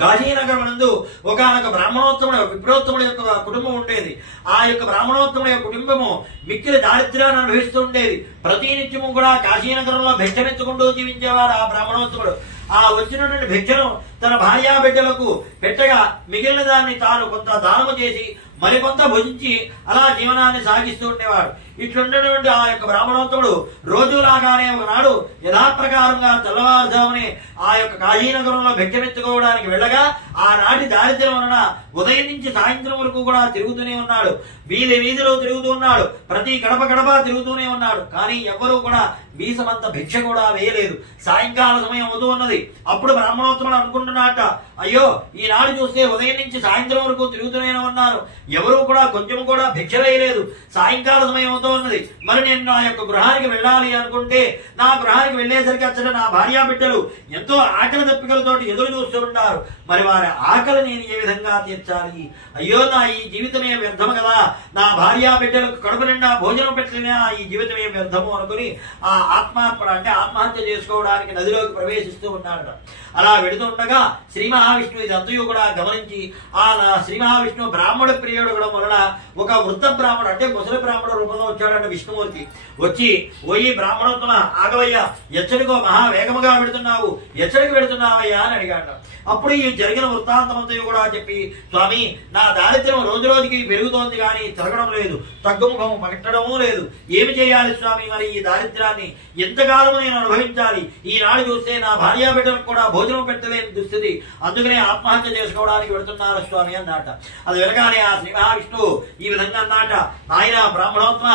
కాశీనగరం నందు ఒకనొక బ్రాహ్మణోత్తముడు విప్రోత్తముడి యొక్క కుటుంబం ఉండేది. ఆ యొక్క బ్రాహ్మణోత్తముడి యొక్క కుటుంబము మిక్కిలి దారిద్ర్యాన్ని అనుభవిస్తూ ఉండేది. ప్రతినిత్యము కూడా కాశీనగరంలో భిక్షమెత్తుకుంటూ జీవించేవాడు ఆ బ్రాహ్మణోత్తముడు. ఆ వచ్చినటువంటి భిక్షను తన భార్యా బిడ్డలకు పెట్టగా మిగిలిన దాన్ని తాను కొంత దానము చేసి మరికొంత భుజించి అలా జీవనాన్ని సాగిస్తూ ఉండేవాడు. ఇట్లుండేటువంటి ఆ యొక్క బ్రాహ్మణోత్తముడు రోజులాగానే ఒకనాడు యథాప్రకారంగా తెల్లవారుజామునే ఆ యొక్క కాశీనగరంలో భిక్షమెత్తుకోవడానికి వెళ్ళగా ఆనాటి దారిద్ర్యం వలన ఉదయం నుంచి సాయంత్రం వరకు కూడా తిరుగుతూనే ఉన్నాడు. వీధి వీధిలో తిరుగుతూ ఉన్నాడు. ప్రతి గడప గడప తిరుగుతూనే ఉన్నాడు. కానీ ఎవ్వరూ కూడా వీసమంత భిక్ష కూడా వేయలేదు. సాయంకాల సమయం అవుతూ ఉన్నది. అప్పుడు బ్రాహ్మణోత్తముడు అనుకుంటున్నట్ట, అయ్యో ఈనాడు చూస్తే ఉదయం నుంచి సాయంత్రం వరకు తిరుగుతూనే ఉన్నారు, ఎవరూ కూడా కొంచెం కూడా భిక్ష వేయలేదు. సాయంకాల సమయం అవుతూ ఉన్నది. మరి నేను నా యొక్క గృహానికి వెళ్ళాలి అనుకుంటే నా గృహానికి వెళ్ళేసరికి అచ్చట నా భార్యా బిడ్డలు ఎంతో ఆకలి దప్పికలతోటి ఎదురు చూస్తూ ఉంటారు. మరి వారి ఆకలి నేను ఏ విధంగా తీర్చాలి? అయ్యో నా ఈ జీవితమే వ్యర్థము కదా, నా భార్యా బిడ్డలకు కడుపు నిండా భోజనం పెట్టినా ఈ జీవితమే వ్యర్థము అనుకుని ఆ ఆత్మార్పణ అంటే ఆత్మహత్య చేసుకోవడానికి నదిలోకి ప్రవేశిస్తూ ఉన్నాడు. అలా వెడుతూ ఉండగా శ్రీ మహావిష్ణువు ఇదంతయు కూడా గమనించి ఆ శ్రీ మహావిష్ణువు బ్రాహ్మణ ప్రియుడు కూడా వలన ఒక వృద్ధ బ్రాహ్మణుడు అంటే ముసలి బ్రాహ్మణ రూపంలో వచ్చాడంటే విష్ణుమూర్తి. వచ్చి ఓయి బ్రాహ్మణోత్తమ ఆగవయ్యా, ఎచ్చడికో మహా వేగముగా పెడుతున్నావు, ఎచ్చడికి పెడుతున్నావయ్యా అని అడిగాడు. అప్పుడు ఈ జరిగిన వృత్తాంతమంతయు కూడా చెప్పి, స్వామి నా దారిద్ర్యం రోజు రోజుకి పెరుగుతోంది కానీ తరగడం లేదు, తగ్గుముఖము పగట్టడమూ లేదు. ఏమి చేయాలి స్వామి? మరి ఈ దారిద్ర్యాన్ని ఎంతకాలము నేను అనుభవించాలి? ఈనాడు చూస్తే నా భార్యా బిడ్డలకు కూడా భోజనం పెట్టలేని దుస్థితి, అందుకనే ఆత్మహత్య చేసుకోవడానికి పెడుతున్నారు స్వామి అన్నమాట. అది వినగానే ఆ శ్రీ మహావిష్ణువు ఈ విధంగా అన్నమాట, నాయన బ్రాహ్మణోత్మ,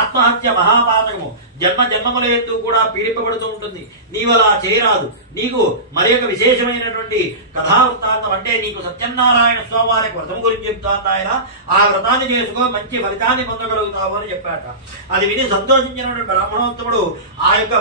ఆత్మహత్య మహాపాతకము, జన్మ జన్మముల ఎత్తు కూడా పీడింపబడుతూ ఉంటుంది. నీవు అలా చేయరాదు. నీకు మరి ఒక విశేషమైనటువంటి కథావృత్తాంతం అంటే నీకు సత్యనారాయణ స్వామి వారి వ్రతం గురించి చెప్తాను ఆయన, ఆ వ్రతాన్ని చేసుకో, మంచి ఫలితాన్ని పొందగలుగుతావు అని చెప్పాట. అది విని సంతోషించినటువంటి బ్రాహ్మణోత్తముడు ఆ యొక్క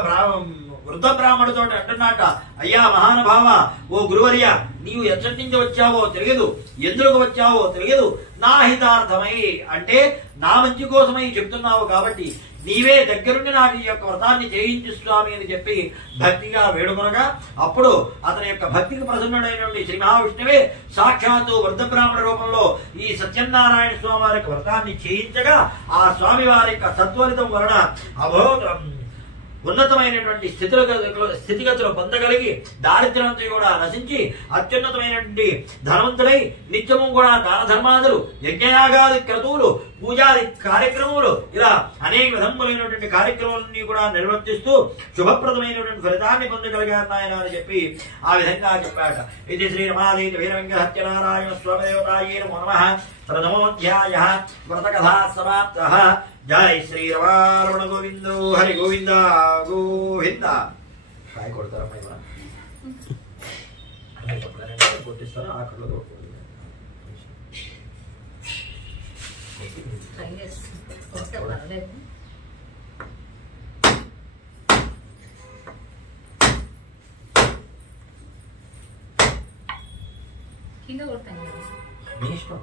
వృద్ధ బ్రాహ్మణుడితో అంటున్నట్ట, అయ్యా మహానుభావ, ఓ గురువర్య, నీవు ఎచ్చటి నుంచి వచ్చావో తెలియదు, ఎందుకు వచ్చావో తెలియదు, నా హితార్థమై అంటే నా మంచి కోసమై చెప్తున్నావు కాబట్టి నీవే దగ్గరుండి నాకు ఈ యొక్క వ్రతాన్ని చేయించు స్వామి అని చెప్పి భక్తిగా వేడుకొనగా అప్పుడు అతని యొక్క భక్తికి ప్రసన్నుడైనటువంటి శ్రీ మహావిష్ణువే సాక్షాత్తు వృద్ధ బ్రాహ్మణ రూపంలో ఈ సత్యనారాయణ స్వామి వారి యొక్క వ్రతాన్ని చేయించగా ఆ స్వామి వారి యొక్క సత్వరితం వలన ఉన్నతమైనటువంటి స్థితిగతులు పొందగలిగి దారిద్ర్యంతో కూడా నశించి అత్యున్నతమైనటువంటి ధనవంతులై నిత్యము కూడా దాన ధర్మాదులు, యజ్ఞయాగాది క్రతువులు, పూజాది కార్యక్రమాలు, ఇలా అనేక విధములైనటువంటి కార్యక్రమాలన్నీ కూడా నిర్వర్తిస్తూ శుభప్రదమైనటువంటి ఫలితాన్ని పొందగలిగారు ఆయన అని చెప్పి ఆ విధంగా చెప్పాట. ఇది శ్రీ రమాదేవి వీరవెంకట సత్యనారాయణ స్వామి దేవతాయే నమో నమః. ప్రథమోధ్యాయ వ్రతకథా సమాప్తః. జై శ్రీ రమణ గోవిందో హరి గోవింద గోవింద. కాయ కొడతారా కొట్టిస్తారా ఆకలిలో కింద కొడతాను మీ ఇష్టం.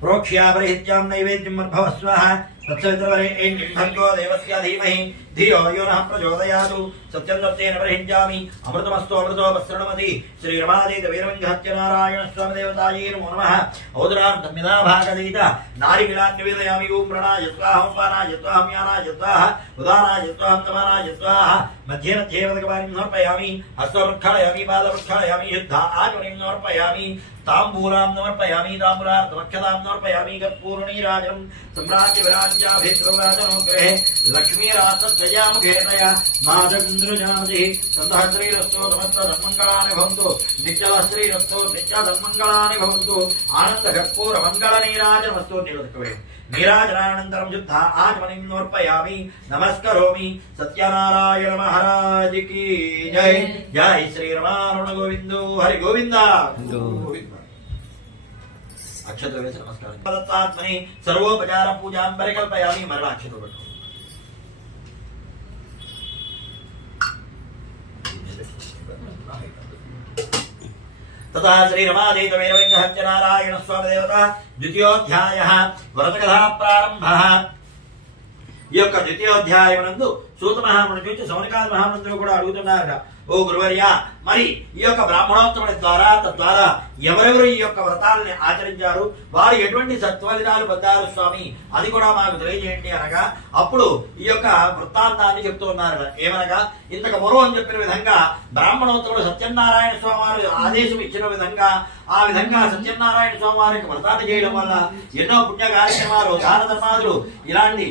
प्रोक्ष्यापरिहित्यां नैवेद्यं मर्भवस्वः तत्सवितुर्वरेण्यं भर्गो देवस्य धीमहि धियो यो नः प्रचोदयातु सत्यं सत्येन परिहिञ्जामि अमृतमस्तु अमृतोपसृणमति श्रीरमादेव वीरविंध्यात्यनारायण स्वामी देवतायै नमो नमः औदरार्धं यदा भागदीत नारिकेलान् निवेदयामि ओं प्रणा यत्वाहं पाना यत्वाहं याना यत्वाह उदाना यत्वाहं तमाना यत्वाह मध्ये मध्ये वदकपाणिं समर्पयामि हस्तवृक्षालयामि पादवृक्षालयामि युद्धा आचमनिं समर्पयामि ताम्बूलां समर्पयामि ताम्बूलार्धमक्षतां समर्पयामि कर्पूरनीराजनं सम्राज्यविराज्याभिद्रवाचनोग्रहे लक्ष्मीरासत्ययामुखेतया माधवीन्द्रजामतिः सन्तः समस्तधन्मङ्गलानि भवन्तु नित्यलश्रीरस्तो नित्यधन्मङ्गलानि भवन्तु आनन्दकर्पूरमङ्गलनीराजनमस्तु निरतकवे नीराजनानन्तरं युद्धा आचमनिं समर्पयामि नमस्करोमि सत्यनारायण महाराज की जय जय श्री रमारमण गोविंदो हरि गोविंदा अक्षत नमस्कार दत्तात्मनि सर्वोपचार पूजां परिकल्पयामि मरणाक्षत तथा श्री रमादेव वीरविंध्यात्यनारायण स्वामी देवता द्वितीयोऽध्यायः व्रतकथा प्रारम्भः ఈ యొక్క ద్వితీయోధ్యాయమునందు సూత మహాముని నుంచి సౌనికాద మహామునులు కూడా అడుగుతున్నారు ఓ గురువర్య మరి ఈ యొక్క బ్రాహ్మణోత్తముడి ద్వారా తద్వారా ఎవరెవరు ఈ యొక్క వ్రతాలని ఆచరించారు వారు ఎటువంటి సత్ఫలితాలు పొందారు స్వామి అది కూడా మాకు తెలియజేయండి అనగా అప్పుడు ఈ యొక్క వృత్తాంతాన్ని చెప్తూ ఉన్నారు ఏమనగా ఇంతకు పూర్వం చెప్పిన విధంగా బ్రాహ్మణోత్తముడు సత్యనారాయణ స్వామి వారు ఆదేశం ఇచ్చిన విధంగా ఆ విధంగా సత్యనారాయణ స్వామి వారికి వ్రతాన్ని చేయడం వల్ల ఎన్నో పుణ్య కార్యక్రమాలు దాన ధర్మాదులు ఇలాంటి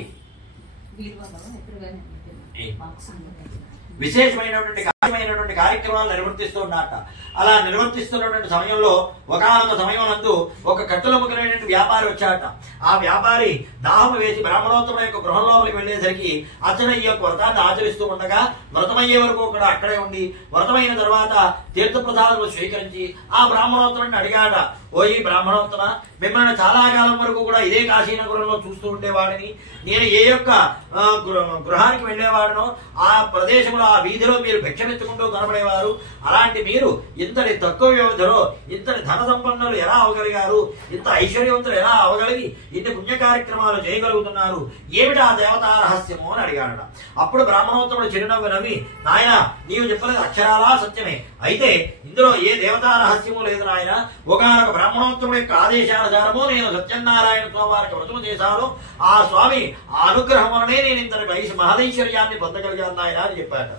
విశేషమైనటువంటి కార్యక్రమాలు నిర్వర్తిస్తూ ఉన్నట్ట అలా నిర్వర్తిస్తున్నటువంటి సమయంలో ఒకనొక సమయమునందు ఒక కట్టులముఖమైనటువంటి వ్యాపారి వచ్చాట ఆ వ్యాపారి దాహము వేసి బ్రాహ్మణోత్తముల యొక్క గృహం లోపలికి వెళ్లేసరికి అతను ఈ యొక్క వ్రతాన్ని ఆచరిస్తూ ఉండగా వ్రతమయ్యే వరకు కూడా అక్కడే ఉండి వ్రతమైన తర్వాత తీర్థప్రసాదములు స్వీకరించి ఆ బ్రాహ్మణోత్తముడిని అడిగాట ఓ ఈ బ్రాహ్మణోత్తమ మిమ్మల్ని చాలా కాలం వరకు కూడా ఇదే కాశీనగరంలో చూస్తూ ఉండేవాడిని నేను ఏ యొక్క గృహానికి వెళ్లేవాడనో ఆ ప్రదేశంలో ఆ వీధిలో మీరు భిక్షమెత్తుకుంటూ కనబడేవారు అలాంటి మీరు ఇంతటి తక్కువ వ్యవధిలో ఇంతటి ధన సంపన్నులు ఎలా అవగలిగారు ఇంత ఐశ్వర్యవంతులు ఎలా అవగలిగి ఇన్ని పుణ్య కార్యక్రమాలు చేయగలుగుతున్నారు ఏమిటి ఆ దేవతా రహస్యము అని అడిగాడట అప్పుడు బ్రాహ్మణోత్తముడు చిరునవ్వు నవ్వి నాయన నీవు చెప్పలేదు అక్షరాలా సత్యమే అయితే ఇందులో ఏ దేవతా రహస్యము లేదు నాయన ఒకనొక బ్రాహ్మణోత్తముడి యొక్క ఆదేశానుసారము నేను సత్యనారాయణ స్వామి వారికి వ్రతము చేశాను ఆ స్వామి ఆ అనుగ్రహం వలనే నేను ఇంతటి మహదైశ్వర్యాన్ని పొందగలిగాను నాయన అని చెప్పాట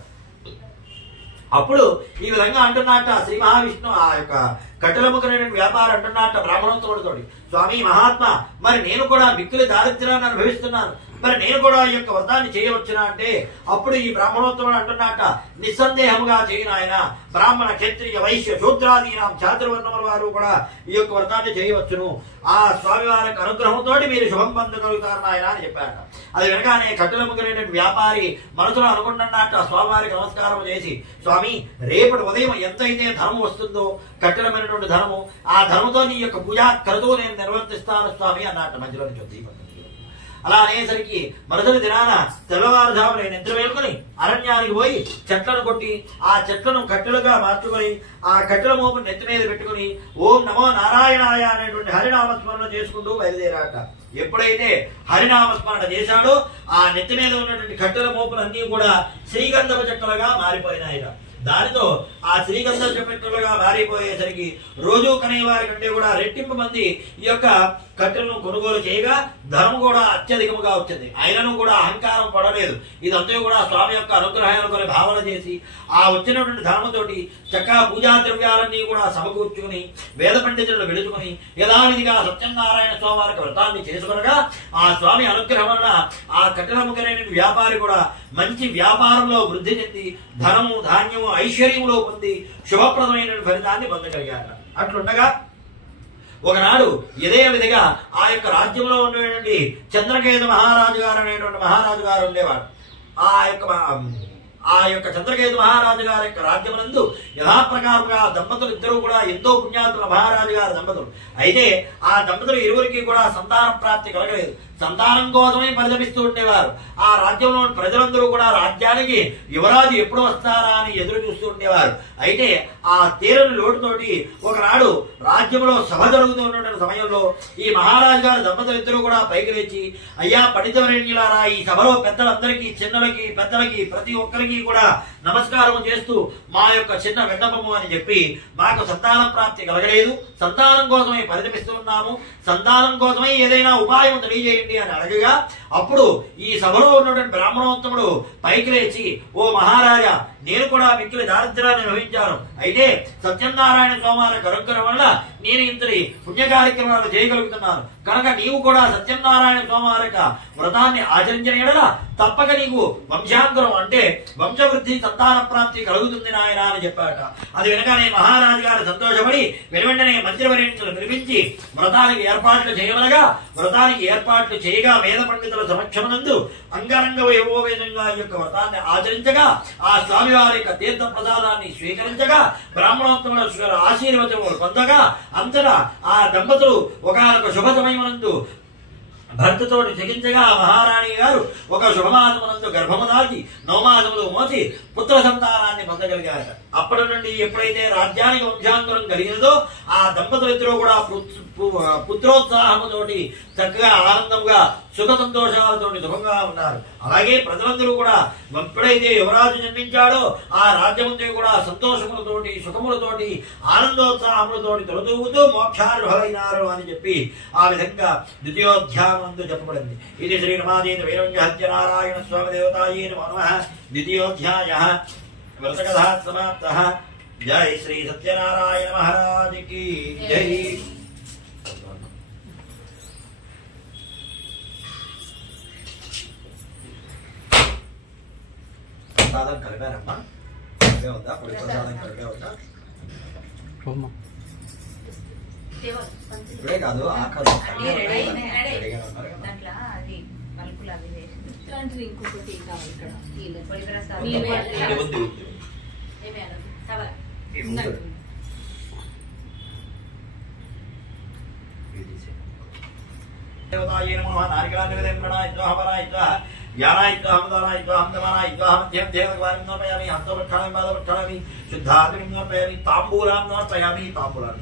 అప్పుడు ఈ విధంగా అంటున్నట్ట శ్రీ మహావిష్ణు ఆ యొక్క కట్టెలముఖరైన వ్యాపారం అంటున్నట్ట బ్రాహ్మణోత్తముడితోటి స్వామి మహాత్మ మరి నేను కూడా మిక్కిలి దారిద్ర్యాన్ని అనుభవిస్తున్నాను మరి నేను కూడా ఈ యొక్క వ్రతాన్ని చేయవచ్చునా అంటే అప్పుడు ఈ బ్రాహ్మణోత్తముడు అంటున్నట్ట నిస్సందేహముగా చేయను ఆయన బ్రాహ్మణ క్షత్రియ వైశ్య శూద్రాదీనాం చాతుర్వర్ణముల వారు కూడా ఈ యొక్క వ్రతాన్ని చేయవచ్చును ఆ స్వామి వారికి అనుగ్రహంతో మీరు శుభం పొందగలుగుతారు ఆయన అని చెప్పారట అది వినగానే కట్టెలముఖరైన వ్యాపారి మనసులో అనుకుంటున్నట్ట స్వామివారికి నమస్కారం చేసి స్వామి రేపటి ఉదయం ఎంతైతే ధనము వస్తుందో కట్టెలమైనటువంటి ధనము ఆ ధనముతో నీ యొక్క పూజా కరుతో నేను నిర్వర్తిస్తాను స్వామి అన్నట్టు మధ్యలో నుంచి అలా అనేసరికి మరుసటి దినాన తెల్లవారుజామున నిద్ర వేలుకొని అరణ్యానికి పోయి చెట్లను కొట్టి ఆ చెట్లను కట్టెలుగా మార్చుకొని ఆ కట్టెల మోపు నెత్తి మీద పెట్టుకుని ఓం నమో నారాయణాయ అనేటువంటి హరినామస్మరణ చేసుకుంటూ బయలుదేరాట ఎప్పుడైతే హరినామస్మరణ చేశాడో ఆ నెత్తి మీద ఉన్నటువంటి కట్టెల మోపులన్నీ కూడా శ్రీగంధపు చెక్కలుగా మారిపోయినాయి దానితో ఆ శ్రీగంధ చెట్టులుగా మారిపోయేసరికి రోజు కనేవారి కంటే కూడా రెట్టింపు మంది ఈ యొక్క కట్టెలను కొనుగోలు చేయగా ధనం కూడా అత్యధికముగా వచ్చింది అయినను కూడా అహంకారం పడలేదు ఇదంతా కూడా స్వామి యొక్క అనుగ్రహాలను కొన్ని భావన చేసి ఆ వచ్చినటువంటి ధనముతోటి చక్కగా పూజా ద్రవ్యాలన్నీ కూడా సమకూర్చుకుని వేద పండితులను వెలుచుకుని యథావిధిగా సత్యనారాయణ స్వామి వారికి వ్రతాన్ని చేసుకునగా ఆ స్వామి అనుగ్రహం వలన ఆ కట్టెలముఖరైన వ్యాపారి కూడా మంచి వ్యాపారంలో వృద్ధి చెంది ధనము ధాన్యము ఐశ్వర్యములో పొంది శుభప్రదమైన ఫలితాన్ని పొందగలిగారు అట్లుండగా ఒకనాడు ఇదే విధిగా ఆ యొక్క రాజ్యంలో ఉండేటువంటి చంద్రకేతు మహారాజు గారు అనేటువంటి మహారాజు గారు ఉండేవాడు ఆ యొక్క చంద్రకేతు మహారాజు గారి యొక్క రాజ్యమునందు యథాప్రకారంగా దంపతులు ఇద్దరు కూడా ఎంతో పుణ్యాతుల మహారాజు గారి దంపతులు అయితే ఆ దంపతులు ఇరువురికి కూడా సంతాన ప్రాప్తి కలగలేదు సంతానం కోసమే పరితపిస్తూ ఉండేవారు ఆ రాజ్యంలో ప్రజలందరూ కూడా రాజ్యానికి యువరాజు ఎప్పుడు వస్తారా అని ఎదురు చూస్తూ ఉండేవారు. అయితే ఆ తీరని లోటుతోటి ఒకనాడు రాజ్యంలో సభ జరుగుతూ ఉన్నటువంటి సమయంలో ఈ మహారాజు గారు దంపతులిద్దరూ కూడా పైకి లేచి, అయ్యా పండితవరేణ్యులారా, ఈ సభలో పెద్దలందరికీ, చిన్నలకి, పెద్దలకి, ప్రతి ఒక్కరికి కూడా నమస్కారం చేస్తూ మా యొక్క చిన్న విన్నపము అని చెప్పి, మాకు సంతాన ప్రాప్తి కలగలేదు, సంతానం కోసమై పరితపిస్తున్నాము, సంతానం కోసమై ఏదైనా ఉపాయం తెలియజేయండి అని అడగగా, అప్పుడు ఈ సభలో ఉన్నటువంటి బ్రాహ్మణోత్తముడు పైకి లేచి, ఓ మహారాజా, నేను కూడా మిక్కిలి దారిద్ర్యాన్ని అనుభవించాను. అయితే సత్యనారాయణ స్వామి కనుక్కడం వల్ల నేను ఇంతటి పుణ్య కార్యక్రమాలు చేయగలుగుతున్నాను. కనుక నీవు కూడా సత్యనారాయణ స్వామి వ్రతాన్ని ఆచరించిన ఎడల తప్పక నీకు వంశాంతరం అంటే వంశవృద్ధి, సంతాన ప్రాప్తి కలుగుతుంది నాయన అని చెప్పాట. అది వినగానే మహారాజు గారు సంతోషపడి వెనువెంటనే మంత్రివర్యులను పిలిపించి వ్రతానికి ఏర్పాట్లు చేయమనగా, వ్రతానికి ఏర్పాట్లు చేయగా వేద పండితుల సమక్షమనందు అంగరంగ వైభోగంగా ఈ యొక్క వ్రతాన్ని ఆచరించగా, ఆ స్వామివారి యొక్క తీర్థ ప్రసాదాన్ని స్వీకరించగా, బ్రాహ్మణోత్తముల ఆశీర్వచనములు పొందగా, అంతటా ఆ దంపతులు ఒకనొక శుభ సమయమునందు భర్తతోటి జగించగా మహారాణి గారు ఒక శుభమాసమునందు గర్భము దాల్చి 9 మాసములు మోసి పుత్ర సంతానాన్ని పొందగలిగారట. అప్పటి నుండి ఎప్పుడైతే రాజ్యానికి వంశాంతరం కలిగినదో ఆ దంపతులిద్దరూ కూడా పుత్రోత్సాహముతోటి చక్కగా ఆనందంగా సుఖ సంతోషాలతోటి సుఖంగా ఉన్నారు. అలాగే ప్రజలందరూ కూడా ఎప్పుడైతే యువరాజు జన్మించాడో ఆ రాజ్యమంతా కూడా సంతోషములతోటి, సుఖములతోటి, ఆనందోత్సాహములతోటి తొలతూగుతూ మోక్షార్హులైనారు అని చెప్పి ఆ విధంగా ద్వితీయోధ్యాయమందు చెప్పబడింది. ఇది శ్రీ రమాదేవి వైరంజ సత్యనారాయణ స్వామి దేవతాయే నమః. ద్వితీయోధ్యాయః వ్రతకథా సమాప్తః. జై శ్రీ సత్యనారాయణ మహారాజ్ की జై. ప్రసాదం కలిపారమ్మా? కలిపే వద్దా? పొడి ప్రసాదం కలిపే వద్దా? ఇప్పుడే కాదు, ఆకలి ఇంకొకటి కావాలి ఇక్కడ. దేవతాయే నమః. నారికేళాన్నివేదం ప్రణాయిత్వా హవనాయిత్వా జ్ఞానాయిత్వా హమదానాయిత్వా హందమానాయిత్వా హమధ్యేమధ్యేమగ్వారిం సమర్పయామి. హస్తవృక్షామి పాదవృక్షామి శుద్ధాగ్నిం సమర్పయామి. తాంబూలాం సమర్పయామి. తాంబూలాం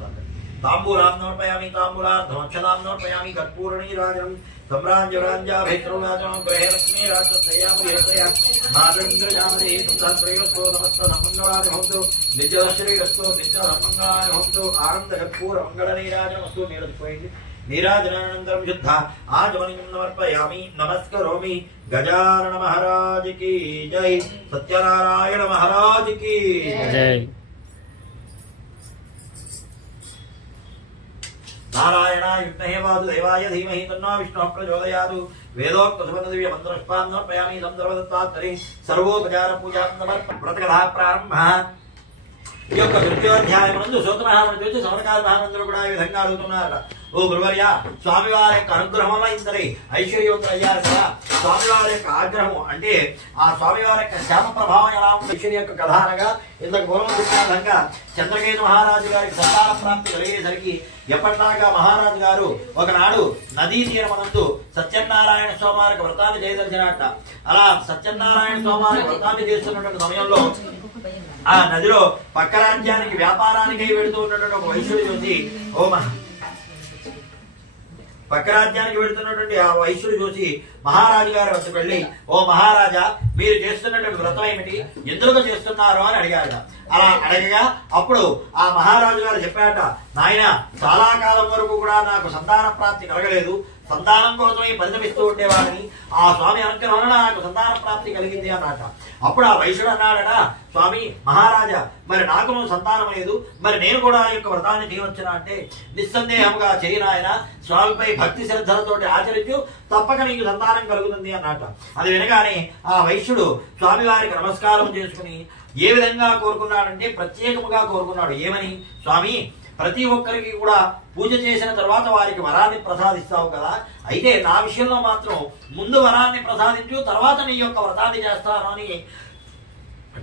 సమర్పయామి. తాంబూలార్థమక్షతాం సమర్పయామి. కర్పూరనీరాజనం सम्राज्यराज्याभैत्रौराजं गृहे लक्ष्मी राजसयामि हेतया मातृन्द्रजामति सुन्दरप्रियस्तो नमस्ते धर्मङ्गलानि भवन्तु नित्यश्रीरस्तो नित्यधर्मङ्गलानि भवन्तु आनन्दकर्पूरमङ्गलनीराजनमस्तु. नीराजनानन्तरं शुद्धा आचमनीं समर्पयामि. नमस्करोमि. गजानन महाराज की जय. सत्यनारायण महाराज की जय. नारायणाय विद्महे वासुदेवाय धीमहि तन्नो विष्णुः प्रचोदयात्. वेदोक्तसुमनदिव्य मन्त्रपुष्पान् समर्पयामि. सर्वदत्तात्तरे सर्वोपचार पूजां समर्पयामि. व्रतकथा प्रारम्भः. ఈ యొక్క ద్వితీయోధ్యాయమునందు సూత మహాముని చూసి సమరకాల మహామంత్రులు కూడా ఈ విధంగా అడుగుతున్నారట. ఓ గురువర్య, స్వామివారి యొక్క అనుగ్రహమైందని ఐశ్వర్యవంతులు అయ్యారు కదా. స్వామివారి యొక్క ఆగ్రహం అంటే ఆ స్వామివారి యొక్క శ్యామ ప్రభావం ఎలా ఉంది ఐశ్వర్య యొక్క కథ అనగా, ఇంతకు పూర్వం విధంగా చంద్రకేతు మహారాజు గారికి సంతాన ప్రాప్తి కలిగేసరికి ఎప్పటిలాగా మహారాజు గారు ఒకనాడు నదీ తీరమనందు సత్యనారాయణ స్వామివారికి వ్రతాన్ని చేయదలిచినట్ట. అలా సత్యనారాయణ స్వామివారికి వ్రతాన్ని చేస్తున్నటువంటి సమయంలో ఆ నదిలో పక్క రాజ్యానికి వ్యాపారానికి వెళుతూ ఉన్నటువంటి ఒక వైశ్యుడు చూసి, పక్క రాజ్యానికి వెళుతున్నటువంటి ఆ వైశ్యుడు చూసి మహారాజు గారి వద్దకు వెళ్ళి, ఓ మహారాజా, మీరు చేస్తున్నటువంటి వ్రతం ఏమిటి, ఎందుకు చేస్తున్నారు అని అడిగారట. అలా అడగగా అప్పుడు ఆ మహారాజు గారు చెప్పారట, నాయన, చాలా కాలం వరకు కూడా నాకు సంతాన ప్రాప్తి కలగలేదు, సంతానం కోసమే పరితపిస్తూ ఉండేవాడిని, ఆ స్వామి అనుగ్రహం వలన నాకు సంతాన ప్రాప్తి కలిగింది అన్నట. అప్పుడు ఆ వైశ్యుడు అన్నాడట, స్వామి మహారాజా, మరి నాకు సంతానం లేదు, మరి నేను కూడా ఆ యొక్క వ్రతాన్ని చేయవచ్చునా అంటే, నిస్సందేహముగా చేయనాయన, స్వామిపై భక్తి శ్రద్ధలతోటి ఆచరించు, తప్పక నీకు సంతానం కలుగుతుంది అన్నట. అది వినగానే ఆ వైశ్యుడు స్వామివారికి నమస్కారం చేసుకుని ఏ విధంగా కోరుకున్నాడంటే ప్రత్యేకముగా కోరుకున్నాడు. ఏమని? స్వామి, ప్రతి ఒక్కరికి కూడా పూజ చేసిన తర్వాత వారికి వరాన్ని ప్రసాదిస్తావు కదా, అయితే నా విషయంలో మాత్రం ముందు వరాన్ని ప్రసాదించు, తర్వాత నీ యొక్క వ్రతాన్ని చేస్తాను అని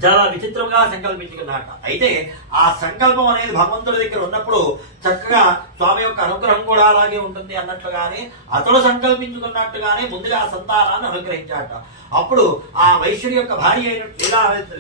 చాలా విచిత్రంగా సంకల్పించుకున్నట్ట. అయితే ఆ సంకల్పం అనేది భగవంతుడి దగ్గర ఉన్నప్పుడు చక్కగా స్వామి యొక్క అనుగ్రహం కూడా అలాగే ఉంటుంది అన్నట్లుగానే అతడు సంకల్పించుకున్నట్టుగానే ముందుగా సంతానాన్ని అనుగ్రహించాట. అప్పుడు ఆ వైశ్యుడి యొక్క భార్య అయిన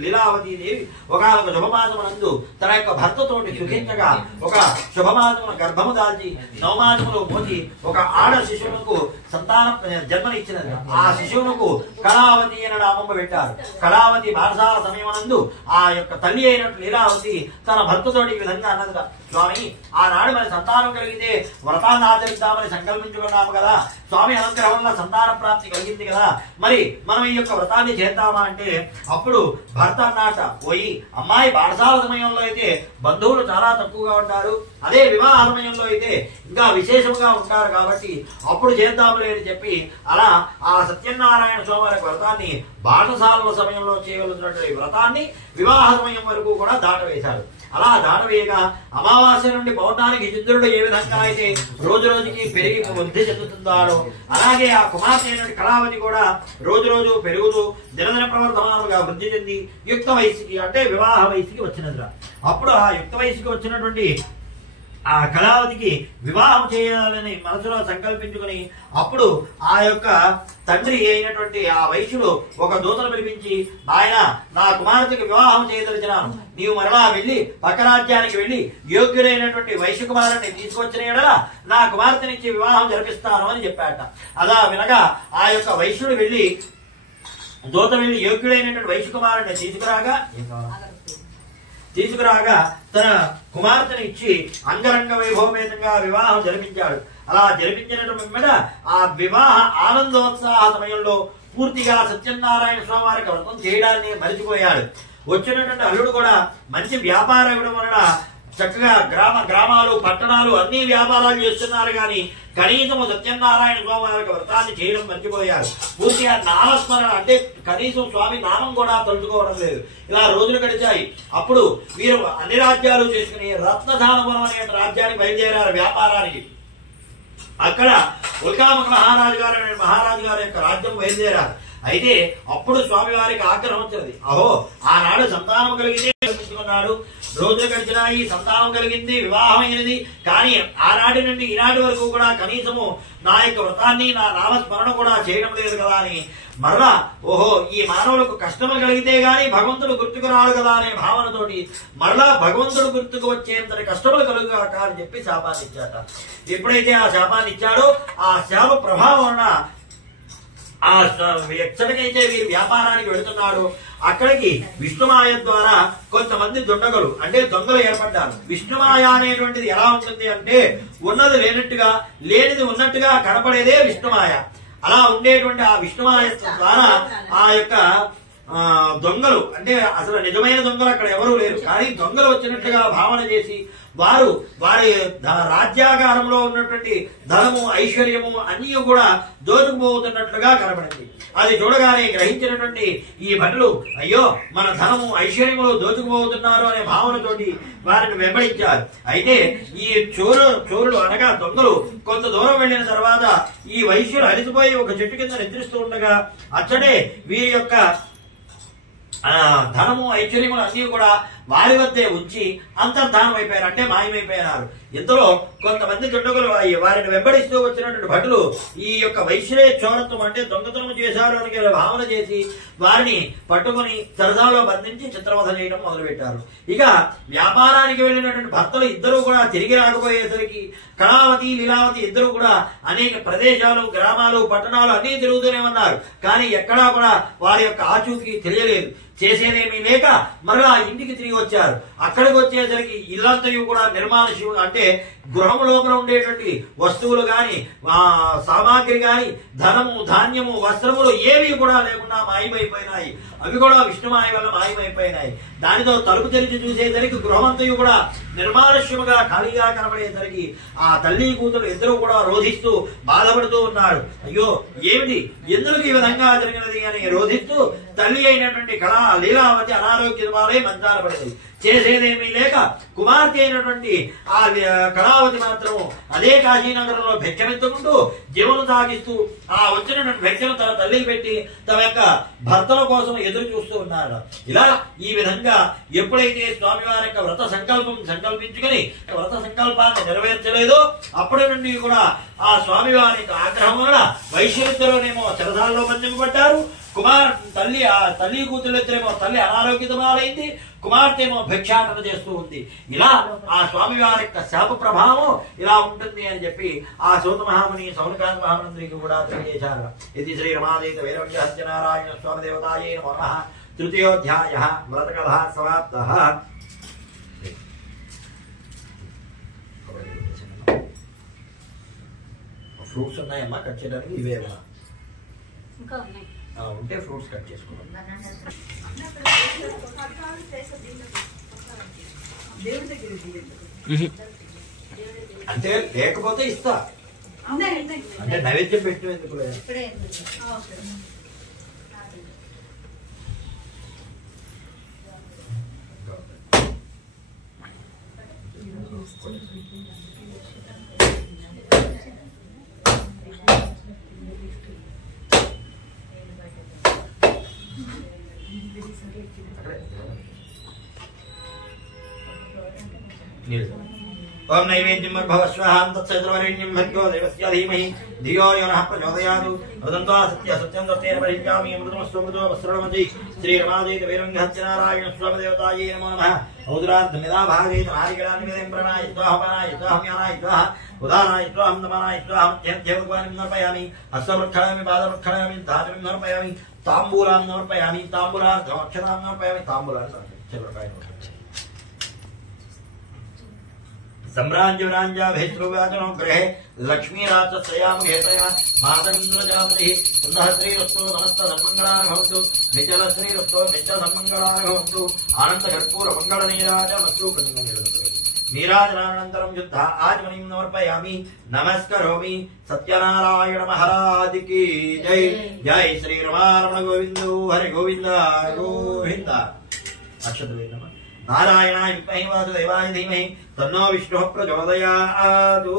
లీలావతి దేవి ఒక శుభమాసమునందు తన యొక్క భర్తతోటి సుఖించగా ఒక శుభమాసమున గర్భము దాల్చి నవమాసములో మోచి ఒక ఆడ శిశువులకు సంతాన జన్మనిచ్చినది. ఆ శిశువులకు కళావతి అనే నామం పెట్టారు. కళావతి బారసాల సమయమునందు ఆ యొక్క తల్లి అయినట్టు లీలావతి తన భర్తతోటి ఈ విధంగా అన్నది, స్వామి ఆనాడు మన సంతానం కలిగితే వ్రతాన్ని ఆచరిద్దామని సంకల్పించుకున్నాము కదా, స్వామి అనుగ్రహం వల్ల సంతాన ప్రాప్తి కలిగింది కదా, మరి మనం ఈ యొక్క వ్రతాన్ని చేద్దామా అంటే అప్పుడు భర్త అన్నట, పోయి అమ్మాయి బారసాల సమయంలో అయితే బంధువులు చాలా తక్కువగా ఉంటారు, అదే వివాహ సమయంలో అయితే ఇంకా విశేషంగా ఉంటారు కాబట్టి అప్పుడు చేద్దాములే అని చెప్పి అలా ఆ సత్యనారాయణ స్వామి వ్రతాన్ని బాటసాల సమయంలో చేయవలసినటువంటి వ్రతాన్ని వివాహ సమయం వరకు కూడా దాటవేశారు. అలా దాటవేయగా అమావాస్య నుండి పౌర్ణానికి చంద్రుడు ఏ విధంగా అయితే రోజు రోజుకి పెరిగి వృద్ధి చెందుతుందాడో అలాగే ఆ కుమార్తె అయినటువంటి కళావతి కూడా రోజు రోజు పెరుగుతూ దినదిన ప్రవర్ధమానంగా వృద్ధి చెంది యుక్త వయసుకి అంటే వివాహ వయసుకి వచ్చినదిరా. అప్పుడు ఆ యుక్త వయసుకి వచ్చినటువంటి ఆ కళావతికి వివాహం చేయాలని మనసులో సంకల్పించుకుని అప్పుడు ఆ యొక్క తండ్రి అయినటువంటి ఆ వైశ్యుడు ఒక దూతను పిలిపించి, ఆయన నా కుమార్తెకి వివాహం చేయదలిచినాను, నీవు మరలా వెళ్లి పక్క రాజ్యానికి వెళ్లి యోగ్యుడైనటువంటి వైశ్య కుమారుని తీసుకొచ్చిన ఎడల నా కుమార్తెనిచ్చి వివాహం జరిపిస్తాను అని చెప్పాట. అలా వినగా ఆ యొక్క వైశ్యుడు వెళ్లి దూత వెళ్లి యోగ్యుడైనటువంటి వైశ్య కుమారుని తీసుకురాగా తన కుమార్తెను ఇచ్చి అంగరంగ వైభవమేతంగా వివాహం జరిపించాడు. అలా జరిపించినటువంటి ఆ వివాహ ఆనందోత్సాహ సమయంలో పూర్తిగా సత్యనారాయణ స్వామి వారికి వ్రతం చేయడాన్ని మరిచిపోయాడు. వచ్చినటువంటి అల్లుడు కూడా మంచి వ్యాపారం ఇవ్వడం వలన చక్కగా గ్రామాలు పట్టణాలు అన్ని వ్యాపారాలు చేస్తున్నారు, కానీ కనీసం సత్యనారాయణ స్వామి వారికి వ్రతాన్ని చేయడం మర్చిపోయారు. పూర్తిగా నామస్మరణ అంటే కనీసం స్వామి నామం కూడా తలుచుకోవడం లేదు. ఇలా రోజులు గడిచాయి. అప్పుడు వీరు అన్ని రాజ్యాలు చేసుకుని రత్నధానపురం అనే రాజ్యానికి బయలుదేరారు వ్యాపారానికి. అక్కడ ఉల్కాముఖ మహారాజు గారి యొక్క రాజ్యం బయలుదేరారు. అయితే అప్పుడు స్వామి వారికి ఆగ్రహం వచ్చినది. అహో, ఆనాడు సంతానం కలిగితే కల్పించుకున్నాడు, రోజులు గడిచినాయి, సంతానం కలిగింది, వివాహం అయినది, కానీ ఆనాటి నుండి ఈనాటి వరకు కూడా కనీసము నా యొక్క వ్రతాన్ని నా నామస్మరణ కూడా చేయడం లేదు కదా అని మరలా ఓహో ఈ మానవులకు కష్టములు కలిగితే గాని భగవంతుడు గుర్తుకు రాడు కదా అనే భావనతోటి మరలా భగవంతుడు గుర్తుకు వచ్చేంతటి కష్టములు కలుగుగాక అని చెప్పి శాపాన్ని ఇచ్చాట. ఎప్పుడైతే ఆ శాపాన్ని ఇచ్చాడో ఆ శాప ప్రభావం వలన ఆ ఎక్కడికైతే వీరు వ్యాపారానికి వెళుతున్నాడు అక్కడికి విష్ణుమాయ ద్వారా కొంతమంది దుండగులు అంటే దొంగలు ఏర్పడ్డారు. విష్ణుమాయ అనేటువంటిది ఎలా ఉంటుంది అంటే ఉన్నది లేనట్టుగా లేనిది ఉన్నట్టుగా కనపడేదే విష్ణుమాయ. అలా ఉండేటువంటి ఆ విష్ణుమాయ ద్వారా ఆ యొక్క దొంగలు అంటే అసలు నిజమైన దొంగలు అక్కడ ఎవరూ లేరు, కానీ దొంగలు వచ్చినట్టుగా భావన చేసి వారు వారి రాజ్యాగారంలో ఉన్నటువంటి ధనము ఐశ్వర్యము అన్నీ కూడా దోచుకుపోతున్నట్లుగా కనబడింది. అది చూడగానే గ్రహించినటువంటి ఈ భటులు అయ్యో మన ధనము ఐశ్వర్యములు దోచుకుపోతున్నారు అనే భావనతోటి వారిని వెంబడించారు. అయితే ఈ చోరులు అనగా దొంగలు కొంత దూరం వెళ్లిన తర్వాత ఈ వైశ్యులు అలిసిపోయి ఒక చెట్టు కింద నిద్రిస్తూ ఉండగా అచ్చడే వీరి యొక్క ధనము ఐశ్వర్యములు అన్ని కూడా వారి వద్దే ఉంచి అంతర్ధానం అయిపోయారు, అంటే మాయమైపోయినారు. ఇంతలో కొంతమంది దుండగులు వారిని వెంబడిస్తూ వచ్చినటువంటి భటులు ఈ యొక్క వైశ్వరే చోరత్వం అంటే దొంగతనం చేశారు అని భావన చేసి వారిని పట్టుకుని సరదాలో బంధించి చిత్రవధ చేయడం మొదలుపెట్టారు. ఇక వ్యాపారానికి వెళ్ళినటువంటి భర్తలు ఇద్దరు కూడా తిరిగి రాకపోయేసరికి కళావతి లీలావతి ఇద్దరు కూడా అనేక ప్రదేశాలు గ్రామాలు పట్టణాలు అన్ని తిరుగుతూనే ఉన్నారు, కానీ ఎక్కడా కూడా వారి యొక్క ఆచూకీ తెలియలేదు. చేసేదేమీ లేక మరలా ఇంటికి తిరిగి వచ్చారు. అక్కడికి వచ్చేసరికి ఇల్లంతయు కూడా నిర్మాణ శివుడు అంటే గృహం లోపల ఉండేటువంటి వస్తువులు గాని సామాగ్రి గాని ధనము ధాన్యము వస్త్రములు ఏవి కూడా లేకుండా మాయమైపోయినాయి. అవి కూడా విష్ణుమాయ వల్ల మాయమైపోయినాయి. దానితో తలుపు తెరిచి చూసేసరికి గృహమంతయు కూడా నిర్మానుష్యముగా ఖాళీగా కనబడేసరికి ఆ తల్లి కూతురు ఇద్దరు కూడా రోధిస్తూ బాధపడుతూ ఉన్నాడు. అయ్యో ఏమిటి ఎందుకు ఈ విధంగా జరిగినది అని రోధిస్తూ తల్లి అయినటువంటి లీలావతి అనారోగ్య బాలై మంచాన పడింది. ఉన్నది. చేసేదేమీ లేక కుమార్తె అయినటువంటి ఆ కళావతి మాత్రం అదే కాశీనగరంలో భిక్షమెత్తుకుంటూ జీవనం సాగిస్తూ ఆ వచ్చినటువంటి భిక్షను తన తల్లికి పెట్టి తమ యొక్క భర్తల కోసం ఎదురు చూస్తూ ఉన్నారు. ఇలా ఈ విధంగా ఎప్పుడైతే స్వామివారి యొక్క వ్రత సంకల్పించుకుని వ్రత సంకల్పాన్ని నెరవేర్చలేదో అప్పటి నుండి కూడా ఆ స్వామివారి యొక్క ఆగ్రహం వలన వైశ్యులిద్దరునేమో చెరసాలలో బంధింపబడ్డారు. తల్లి కూతురిద్దరేమో తల్లి అనారోగ్యతమాలైంది, కుమార్తె ఏమో భిక్షాటన చేస్తూ ఉంది. ఇలా ఆ స్వామివారి యొక్క శాప ప్రభావం ఇలా ఉంటుంది అని చెప్పి ఆ సూత మహాముని సౌనకాంత మహామంత్రికి కూడా తెలియజేశారు. ఇది శ్రీ రమాదేవి వైరవ్య సత్యనారాయణ స్వామి దేవతాయే నమః. తృతీయోధ్యాయ వ్రతకథా సమాప్తః. ఫ్రూట్స్ ఉన్నాయమ్మా కట్ చేయడానికి? ఇవే ఇంకా ఉన్నాయి. ఉంటే ఫ్రూట్స్ కట్ చేసుకోవాలి. అంటే లేకపోతే ఇస్తా, అంటే నైవేద్యం పెట్టిన ఎందుకు లేదు. ఓం నైవేద్యం భవస్వాహం తత్సర్వరేణ్యం భర్గో దేవస్య ధీమహి ధియో యో నః ప్రచోదయాత్. అమృతంతో సత్యం దత్తేన పరిజ్ఞామి అమృతమస్తు అమృతో వస్త్రమతి. శ్రీ రమాదేవి వైరంగ సత్యనారాయణ స్వామి దేవతాయే నమో నమః. ఔదురార్థమిదా భాగే నారికళానివేదం ప్రణాయ స్వాహపానాయ స్వాహమ్యానాయ స్వాహ ఉదానాయ స్వాహం నమనాయ స్వాహం ధ్యేవద్వారం సమర్పయామి. హస్తవృక్షామి పాదవృక్షామి ధాతుం సమర్పయామి. తాంబూలాం సమర్పయామి. తాంబూలార్థం అక్షరాం సమర్పయామి. తాంబూలాన్ని सम्राज्यराज्याभिश्रुवाचनो ग्रहे लक्ष्मीराजस्यामुहेतया मातरिन्द्रजामतिः सुन्दरश्रीरस्तु समस्तसन्मङ्गलानि निचलश्रीरस्तु नित्यसन्मङ्गलानि भवन्तु आनन्दकर्पूरमङ्गलनीराजमस्तु नीराजनानन्तरं युद्ध आचमनीं समर्पयामि नमस्करोमि सत्यनारायण महाराज की जय जय श्री रमारमण गोविंदो हरि गोविंद गोविंद अक्षतवे नमः नारायणाय विद्महे वासुदेवाय धीमहि तन्नो विष्णुः प्रचोदयात्.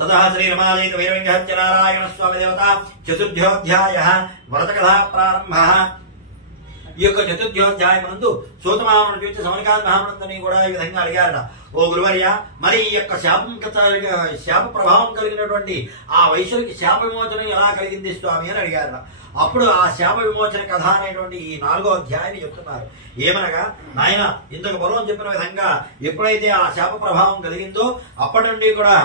ततः श्री रमादेवी वैरंगः नारायण स्वामी देवता चतुर्थ्योऽध्यायः व्रतकथा प्रारम्भः. ఈ యొక్క చతుర్థ్యోధ్యాయం నందు సూత మహాముని చూసి సౌనకాంత మహాముని కూడా ఈ విధంగా అడిగారట, ఓ గురువర్య, మరి ఈ యొక్క శాప ప్రభావం కలిగినటువంటి ఆ వైశ్యులకి శాప విమోచనం ఎలా కలిగింది స్వామి అని అడిగారట. అప్పుడు ఆ శాప విమోచన కథ అనేటువంటి ఈ 4వ అధ్యాయాన్ని చెప్తున్నారు. ఏమనగా, నాయన ఇంతకు పూర్వం చెప్పిన విధంగా ఎప్పుడైతే ఆ శాప ప్రభావం కలిగిందో అప్పటి నుండి కూడా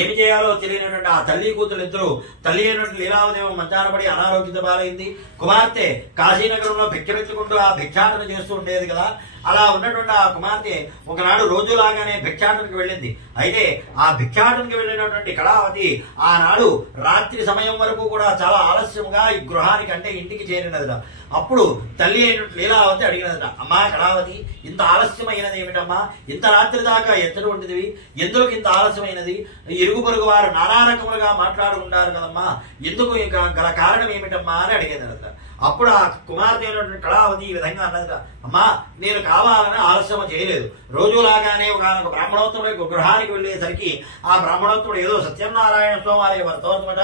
ఏమి చేయాలో తెలియనటువంటి ఆ తల్లి కూతురు ఇద్దరు, తల్లి అయినటువంటి లీలావదేవ మంచాన పడి అనారోగ్యత బాలైంది. కుమార్తె కాశీనగరంలో భిక్షమెత్తుకుంటూ ఆ భిక్షాటన చేస్తూ ఉండేది కదా. అలా ఉన్నటువంటి ఆ కుమార్తె ఒకనాడు రోజులాగానే భిక్షాటనకి వెళ్ళింది. అయితే ఆ భిక్షాటనకి వెళ్ళినటువంటి కళావతి ఆనాడు రాత్రి సమయం వరకు కూడా చాలా ఆలస్యంగా ఈ గృహానికి అంటే ఇంటికి చేరినదిట. అప్పుడు తల్లి అయినటువంటి లీలావతి అడిగినదట, అమ్మా కళావతి, ఇంత ఆలస్యమైనది ఏమిటమ్మా? ఇంత రాత్రి దాకా ఎత్తటువంటిది ఎందుకు ఇంత ఆలస్యమైనది? ఇరుగు పొరుగు వారు నానా రకములుగా మాట్లాడుకుంటారు కదమ్మా, ఎందుకు గల కారణం ఏమిటమ్మా అని అడిగేదట. అప్పుడు ఆ కుమార్తె అయినటువంటి కళావతి ఈ విధంగా అన్నదట, అమ్మా నేను కావాలని ఆలస్యం చేయలేదు. రోజులాగానే ఒక బ్రాహ్మణోత్తముడు గృహానికి వెళ్ళేసరికి ఆ బ్రాహ్మణోత్తముడు ఏదో సత్యనారాయణ స్వామి వ్రతమట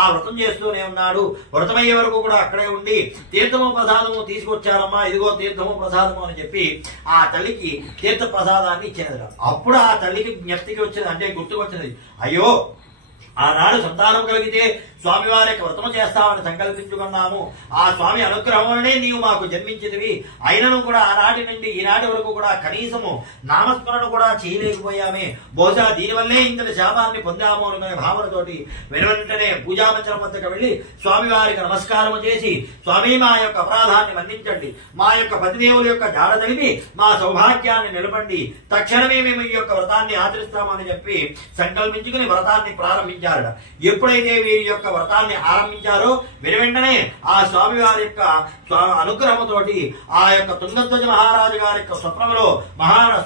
ఆ వ్రతం చేస్తూనే ఉన్నాడు. వ్రతమయ్యే వరకు కూడా అక్కడే ఉండి తీర్థము ప్రసాదము తీసుకొచ్చారమ్మా, ఇదిగో తీర్థము ప్రసాదము అని చెప్పి ఆ తల్లికి తీర్థ ప్రసాదాన్ని ఇచ్చినదట. అప్పుడు ఆ తల్లికి జ్ఞప్తికి వచ్చింది, అంటే గుర్తుకొచ్చినది, అయ్యో ఆనాడు సంతానం కలిగితే స్వామివారి యొక్క వ్రతము చేస్తామని సంకల్పించుకున్నాము. ఆ స్వామి అనుగ్రహం వలనే నీవు మాకు జన్మించినవి. అయినను కూడా ఆనాటి నుండి ఈనాటి వరకు కూడా కనీసము నామస్మరణ కూడా చేయలేకపోయామే. బహుశా దీనివల్లే ఇంతటి శాపాన్ని పొందాము అనుకునే భావనతోటి వెనువెంటనే పూజామంచనం వద్దకు వెళ్లి స్వామివారికి నమస్కారం చేసి, స్వామి మా యొక్క అపరాధాన్ని మన్నించండి, మా యొక్క పతిదేవుల యొక్క జాడ తగిలి మా సౌభాగ్యాన్ని నిలబండి, తక్షణమే మేము ఈ యొక్క వ్రతాన్ని ఆచరిస్తామని చెప్పి సంకల్పించుకుని వ్రతాన్ని ప్రారంభించారు. ఆరంభించారట. ఎప్పుడైతే వీరి యొక్క వ్రతాన్ని ఆరంభించారో వెంటనే ఆ స్వామి వారి యొక్క అనుగ్రహంతోటి ఆ యొక్క తుంగధ్వజ మహారాజు గారి యొక్క స్వప్నంలో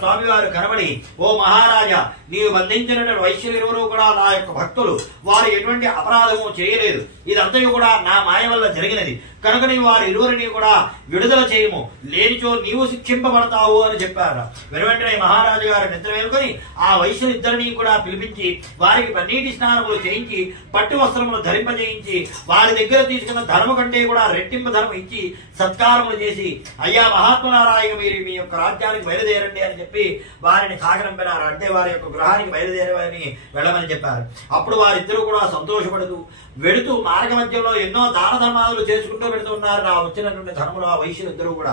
స్వామి వారు కనబడి, ఓ మహారాజా, నీవు బంధించినటువంటి వైశ్యులు ఇరువురు కూడా నా యొక్క భక్తులు, వారు ఎటువంటి అపరాధము చేయలేదు, ఇదంతయు కూడా నా మాయ వల్ల జరిగినది కనుక నీవు వారి ఇరువురిని కూడా విడుదల చేయము, లేనిచో నీవు శిక్షింపబడతావు అని చెప్పారు. వెంటనే మహారాజు గారు నిద్ర వేలుకొని ఆ వైశ్యులిద్దరినీ కూడా పిలిపించి వారికి పన్నీటి స్నానములు చేయించి పట్టు వస్త్రములు ధరింపజేయించి వారి దగ్గర తీసుకున్న ధర్మ కంటే కూడా రెట్టింపు ధర్మం ఇచ్చి సత్కారములు చేసి, అయ్యా మహాత్ములారాయణ, మీరు మీ యొక్క రాజ్యానికి బయలుదేరండి అని చెప్పి వారిని సాగనంపినారు. అంటే వారి యొక్క గృహానికి బయలుదేరని వెళ్ళమని చెప్పారు. అప్పుడు వారిద్దరూ కూడా సంతోషపడుతూ వెళుతూ మార్గ మధ్యంలో ఎన్నో దాన ధర్మాలు చేసుకుంటూ పెడుతున్నారు ఆ వచ్చినటువంటి ధర్మలు ఆ వైశ్యులిద్దరూ కూడా.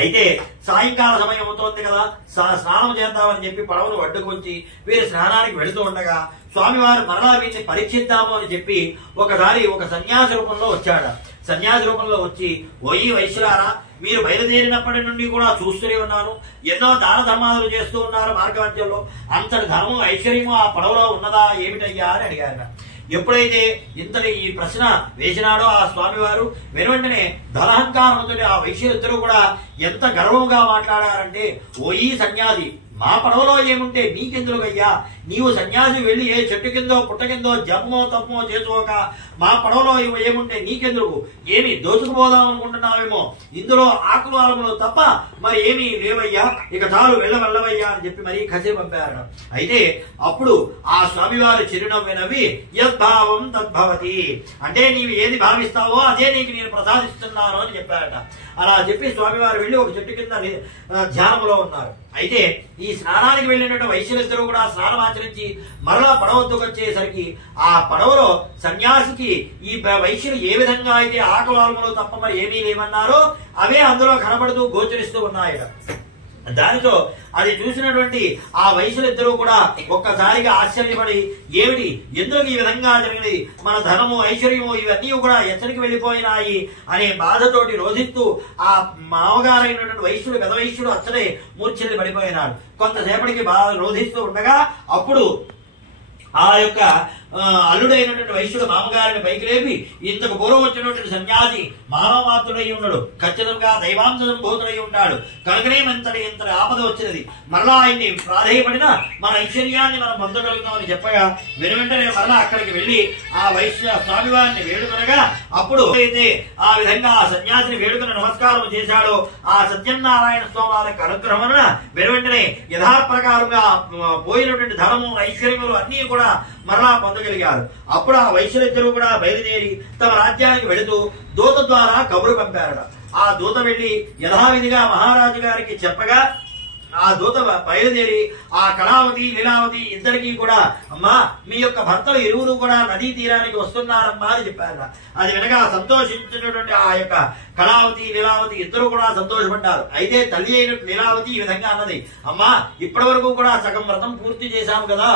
అయితే సాయంకాల సమయం అవుతోంది కదా, స్నానం చేద్దామని చెప్పి పడవను అడ్డుకొంచి వీరు స్నానానికి వెళుతూ ఉండగా స్వామివారు మరలా వీటిని పరీక్షిద్దాము అని చెప్పి ఒకసారి ఒక సన్యాసి రూపంలో వచ్చాడు. సన్యాసి రూపంలో వచ్చి, ఓయి వైశ్యులారా, మీరు బయలుదేరినప్పటి నుండి కూడా చూస్తూనే ఉన్నాను, ఎన్నో దాన ధర్మాలు చేస్తూ ఉన్నారు మార్గ మధ్యంలో, అంతటి ధర్మం ఐశ్వర్యము ఆ పడవలో ఉన్నదా ఏమిటయ్యా అని అడిగారు. ఎప్పుడైతే ఇంతటి ఈ ప్రశ్న వేసినాడో ఆ స్వామివారు వెంటనే ధనహంకారంతో ఆ వైశ్యులిద్దరూ కూడా ఎంత గర్వముగా మాట్లాడారంటే, ఓయి సన్యాసి, మా పడవలో ఏముంటే నీకెందులుగయ్యా, నీవు సన్యాసి వెళ్లి ఏ చెట్టు కిందో పుట్ట కిందో జపమో తప్పమో చేసుకోక మా పడవలో ఏముంటే నీకెందుకు, ఏమి దోచుకుపోదాం అనుకుంటున్నావేమో, ఇందులో ఆకులు ఆలములు తప్ప మరి ఏమీ లేవయ్యా, ఇక చాలు వెళ్ళవయ్యా అని చెప్పి మరీ కసి పంపారు. అయితే అప్పుడు ఆ స్వామివారు చిరునవ్వు నవ్వి, యద్భావం తద్భవతి, అంటే నీవు ఏది భావిస్తావో అదే నీకు నేను ప్రసాదిస్తున్నాను అని చెప్పారట. అలా చెప్పి స్వామివారు వెళ్లి ఒక చెట్టు కింద ధ్యానంలో ఉన్నారు. అయితే ఈ స్నానానికి వెళ్ళినటువంటి వైశ్యులిద్దరూ కూడా స్నానం ఆచరించి మరలా పడవద్దుకు వచ్చేసరికి ఆ పడవలో సన్యాసికి ఈ వైశ్యులు ఏ విధంగా అయితే ఆకులాలములు తప్ప మరి ఏమీ లేవన్నారో అవే అందులో కనబడుతూ గోచరిస్తూ ఉన్నాయట. దానితో అది చూసినటువంటి ఆ వైశ్యులిద్దరూ కూడా ఒక్కసారిగా ఆశ్చర్యపడి, ఏమిటి, ఎందుకు ఈ విధంగా జరిగినది, మన ధనము ఐశ్వర్యము ఇవన్నీ కూడా ఎచ్చరికి వెళ్లిపోయినాయి అనే బాధతోటి రోధిస్తూ ఆ మామగారైనటువంటి వైశ్యుడు గత వైశ్యుడు అచ్చడే మూర్ఛని పడిపోయినాడు. కొంతసేపటికి బాగా రోధిస్తూ ఉండగా అప్పుడు ఆ యొక్క అల్లుడైనటువంటి వైశ్యుడు మామగారిని పైకి లేపి, ఇంతకు పూర్వం వచ్చినటువంటి సన్యాసి మానవమాత్రుడై ఉన్నాడు, ఖచ్చితంగా దైవాంశ సంభూతుడై ఉంటాడు కనుకనే ఇంతటి ఆపద వచ్చినది, మరలా ఆయన్ని ప్రాధేయపడినా మన ఐశ్వర్యాన్ని మనం పొందగలుగుతామని చెప్పగా వెంటనే మరలా అక్కడికి వెళ్లి ఆ వైశ్య స్వామివారిని వేడుకొనగా అప్పుడు అయితే ఆ విధంగా ఆ సన్యాసిని వేడుకొని నమస్కారం చేశాడో ఆ సత్యనారాయణ స్వామి వారికి అనుగ్రహం వెంటనే యథాప్రకారంగా పోయినటువంటి ధనము ఐశ్వర్యములు అన్ని కూడా మరలా పొందగలిగారు. అప్పుడు ఆ వైశ్యులిద్దరూ కూడా బయలుదేరి తమ రాజ్యానికి వెళుతూ దూత ద్వారా కబురు పంపారట. ఆ దూత వెళ్లి యథావిధిగా మహారాజు గారికి చెప్పగా ఆ దూత బయలుదేరి ఆ కళావతి లీలావతి ఇద్దరికి కూడా, అమ్మా మీ యొక్క భర్తలు ఇరువురు కూడా నదీ తీరానికి వస్తున్నారమ్మా అని చెప్పారు. అది వినగా సంతోషించినటువంటి ఆ యొక్క కళావతి లీలావతి ఇద్దరు కూడా సంతోషపడ్డారు. అయితే తల్లి అయిన లీలావతి ఈ విధంగా అన్నది, అమ్మా ఇప్పటి వరకు కూడా సగం వ్రతం పూర్తి చేశాము కదా,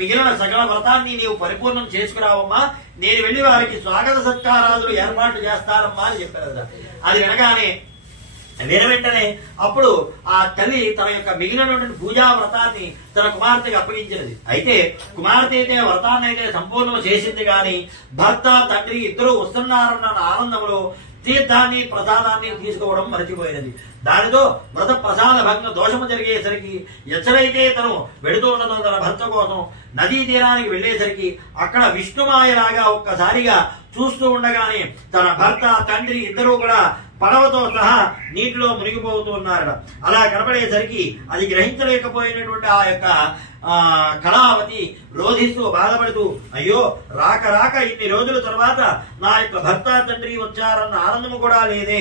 మిగిలిన సగల వ్రతాన్ని నీవు పరిపూర్ణం చేసుకురావమ్మా, నేను వెళ్లి వారికి స్వాగత సత్కారాదులు ఏర్పాటు చేస్తానమ్మా అని చెప్పారు. అది వినగానే వెంటనే అప్పుడు ఆ తల్లి తన యొక్క మిగిలినటువంటి పూజా వ్రతాన్ని తన కుమార్తెకి అప్పగించినది. అయితే కుమార్తె అయితే వ్రతాన్ని అయితే సంపూర్ణం చేసింది గాని భర్త తండ్రి ఇద్దరు వస్తున్నారన్న ఆనందంలో తీర్థాన్ని ప్రసాదాన్ని తీసుకోవడం మరచిపోయినది. దానితో వ్రత ప్రసాద భంగ దోషము జరిగేసరికి ఎచ్చడైతే తను వెడుతూ ఉన్నదో తన భర్త కోసం నదీ తీరానికి వెళ్లేసరికి అక్కడ విష్ణుమాయలాగా ఒక్కసారిగా చూస్తూ ఉండగానే తన భర్త తండ్రి ఇద్దరూ కూడా పడవతో సహా నీటిలో మునిగిపోతూ ఉన్నారు. అలా కనపడేసరికి అది గ్రహించలేకపోయినటువంటి ఆ యొక్క కళావతి రోధిస్తూ బాధపడుతూ, అయ్యో రాక రాక ఇన్ని రోజుల తర్వాత నా యొక్క భర్త తండ్రి వచ్చారన్న ఆనందము కూడా లేదే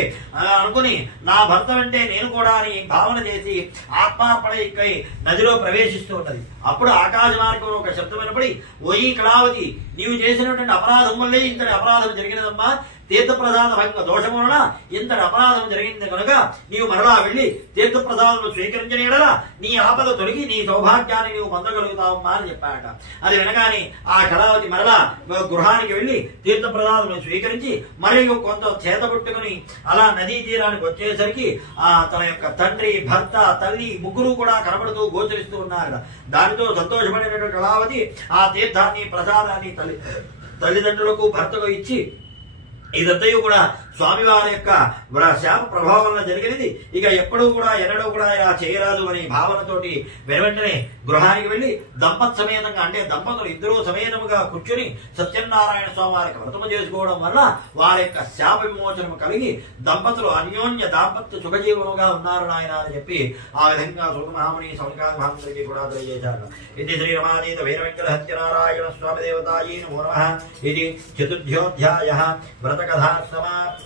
అనుకుని నా భర్త అంటే నేను కూడా అని భావన చేసి ఆత్మార్పణకై నదిలో ప్రవేశిస్తూ ఉన్నది. అప్పుడు ఆకాశ మార్గంలో ఒక శబ్దం వినపడి, ఓయి కళావతి, నీవు చేసినటువంటి అపరాధం వల్లే ఇంతటి అపరాధం జరిగినదమ్మా, తీర్థప్రసాద భంగ దోషము వలన ఇంతటి అపరాధం జరిగింది కనుక నీవు మరలా వెళ్లి తీర్థప్రసాదము స్వీకరించిన ఎడల నీ ఆపద తొలగి నీ సౌభాగ్యాన్ని నీవు పొందగలుగుతావమ్మా అని చెప్పాడట. అది వినగానే ఆ కళావతి మరలా గృహానికి వెళ్లి తీర్థప్రసాదము స్వీకరించి మరియు కొంత చేతబుట్టుకుని అలా నదీ తీరానికి వచ్చేసరికి తన యొక్క తండ్రి, భర్త, తల్లి ముగ్గురు కూడా కనబడుతూ గోచరిస్తూ ఉన్నారు. దానితో సంతోషపడినటువంటి కళావతి ఆ తీర్థాన్ని, ప్రసాదాన్ని తల్లిదండ్రులకు, భర్తకు ఇచ్చి ఇదంతయు కూడా స్వామివారి యొక్క శాప ప్రభావం వల్ల జరిగినది, ఇక ఎప్పుడూ కూడా ఎన్నడూ కూడా ఇలా చేయరాదు అనే భావనతోటి వెంటనే గృహానికి వెళ్లి దంపత్ సమేతంగా, అంటే దంపతులు ఇద్దరూ సమేతముగా కూర్చొని సత్యనారాయణ స్వామి వారికి వ్రతము చేసుకోవడం వల్ల వారి యొక్క శాప విమోచనము కలిగి దంపతులు అన్యోన్య దాంపత్య సుఖజీవముగా ఉన్నారు నాయన అని చెప్పి ఆ విధంగా సుఖమహాముని సౌనికాది మహామునికి కూడా తెలియజేశారు. ఇది శ్రీ రమాదీత వీరవెంకట సత్యనారాయణ స్వామి దేవతాయే నమో నమః. ఇది చతుర్థ్యోధ్యాయః వ్రతకథా సమాప్త.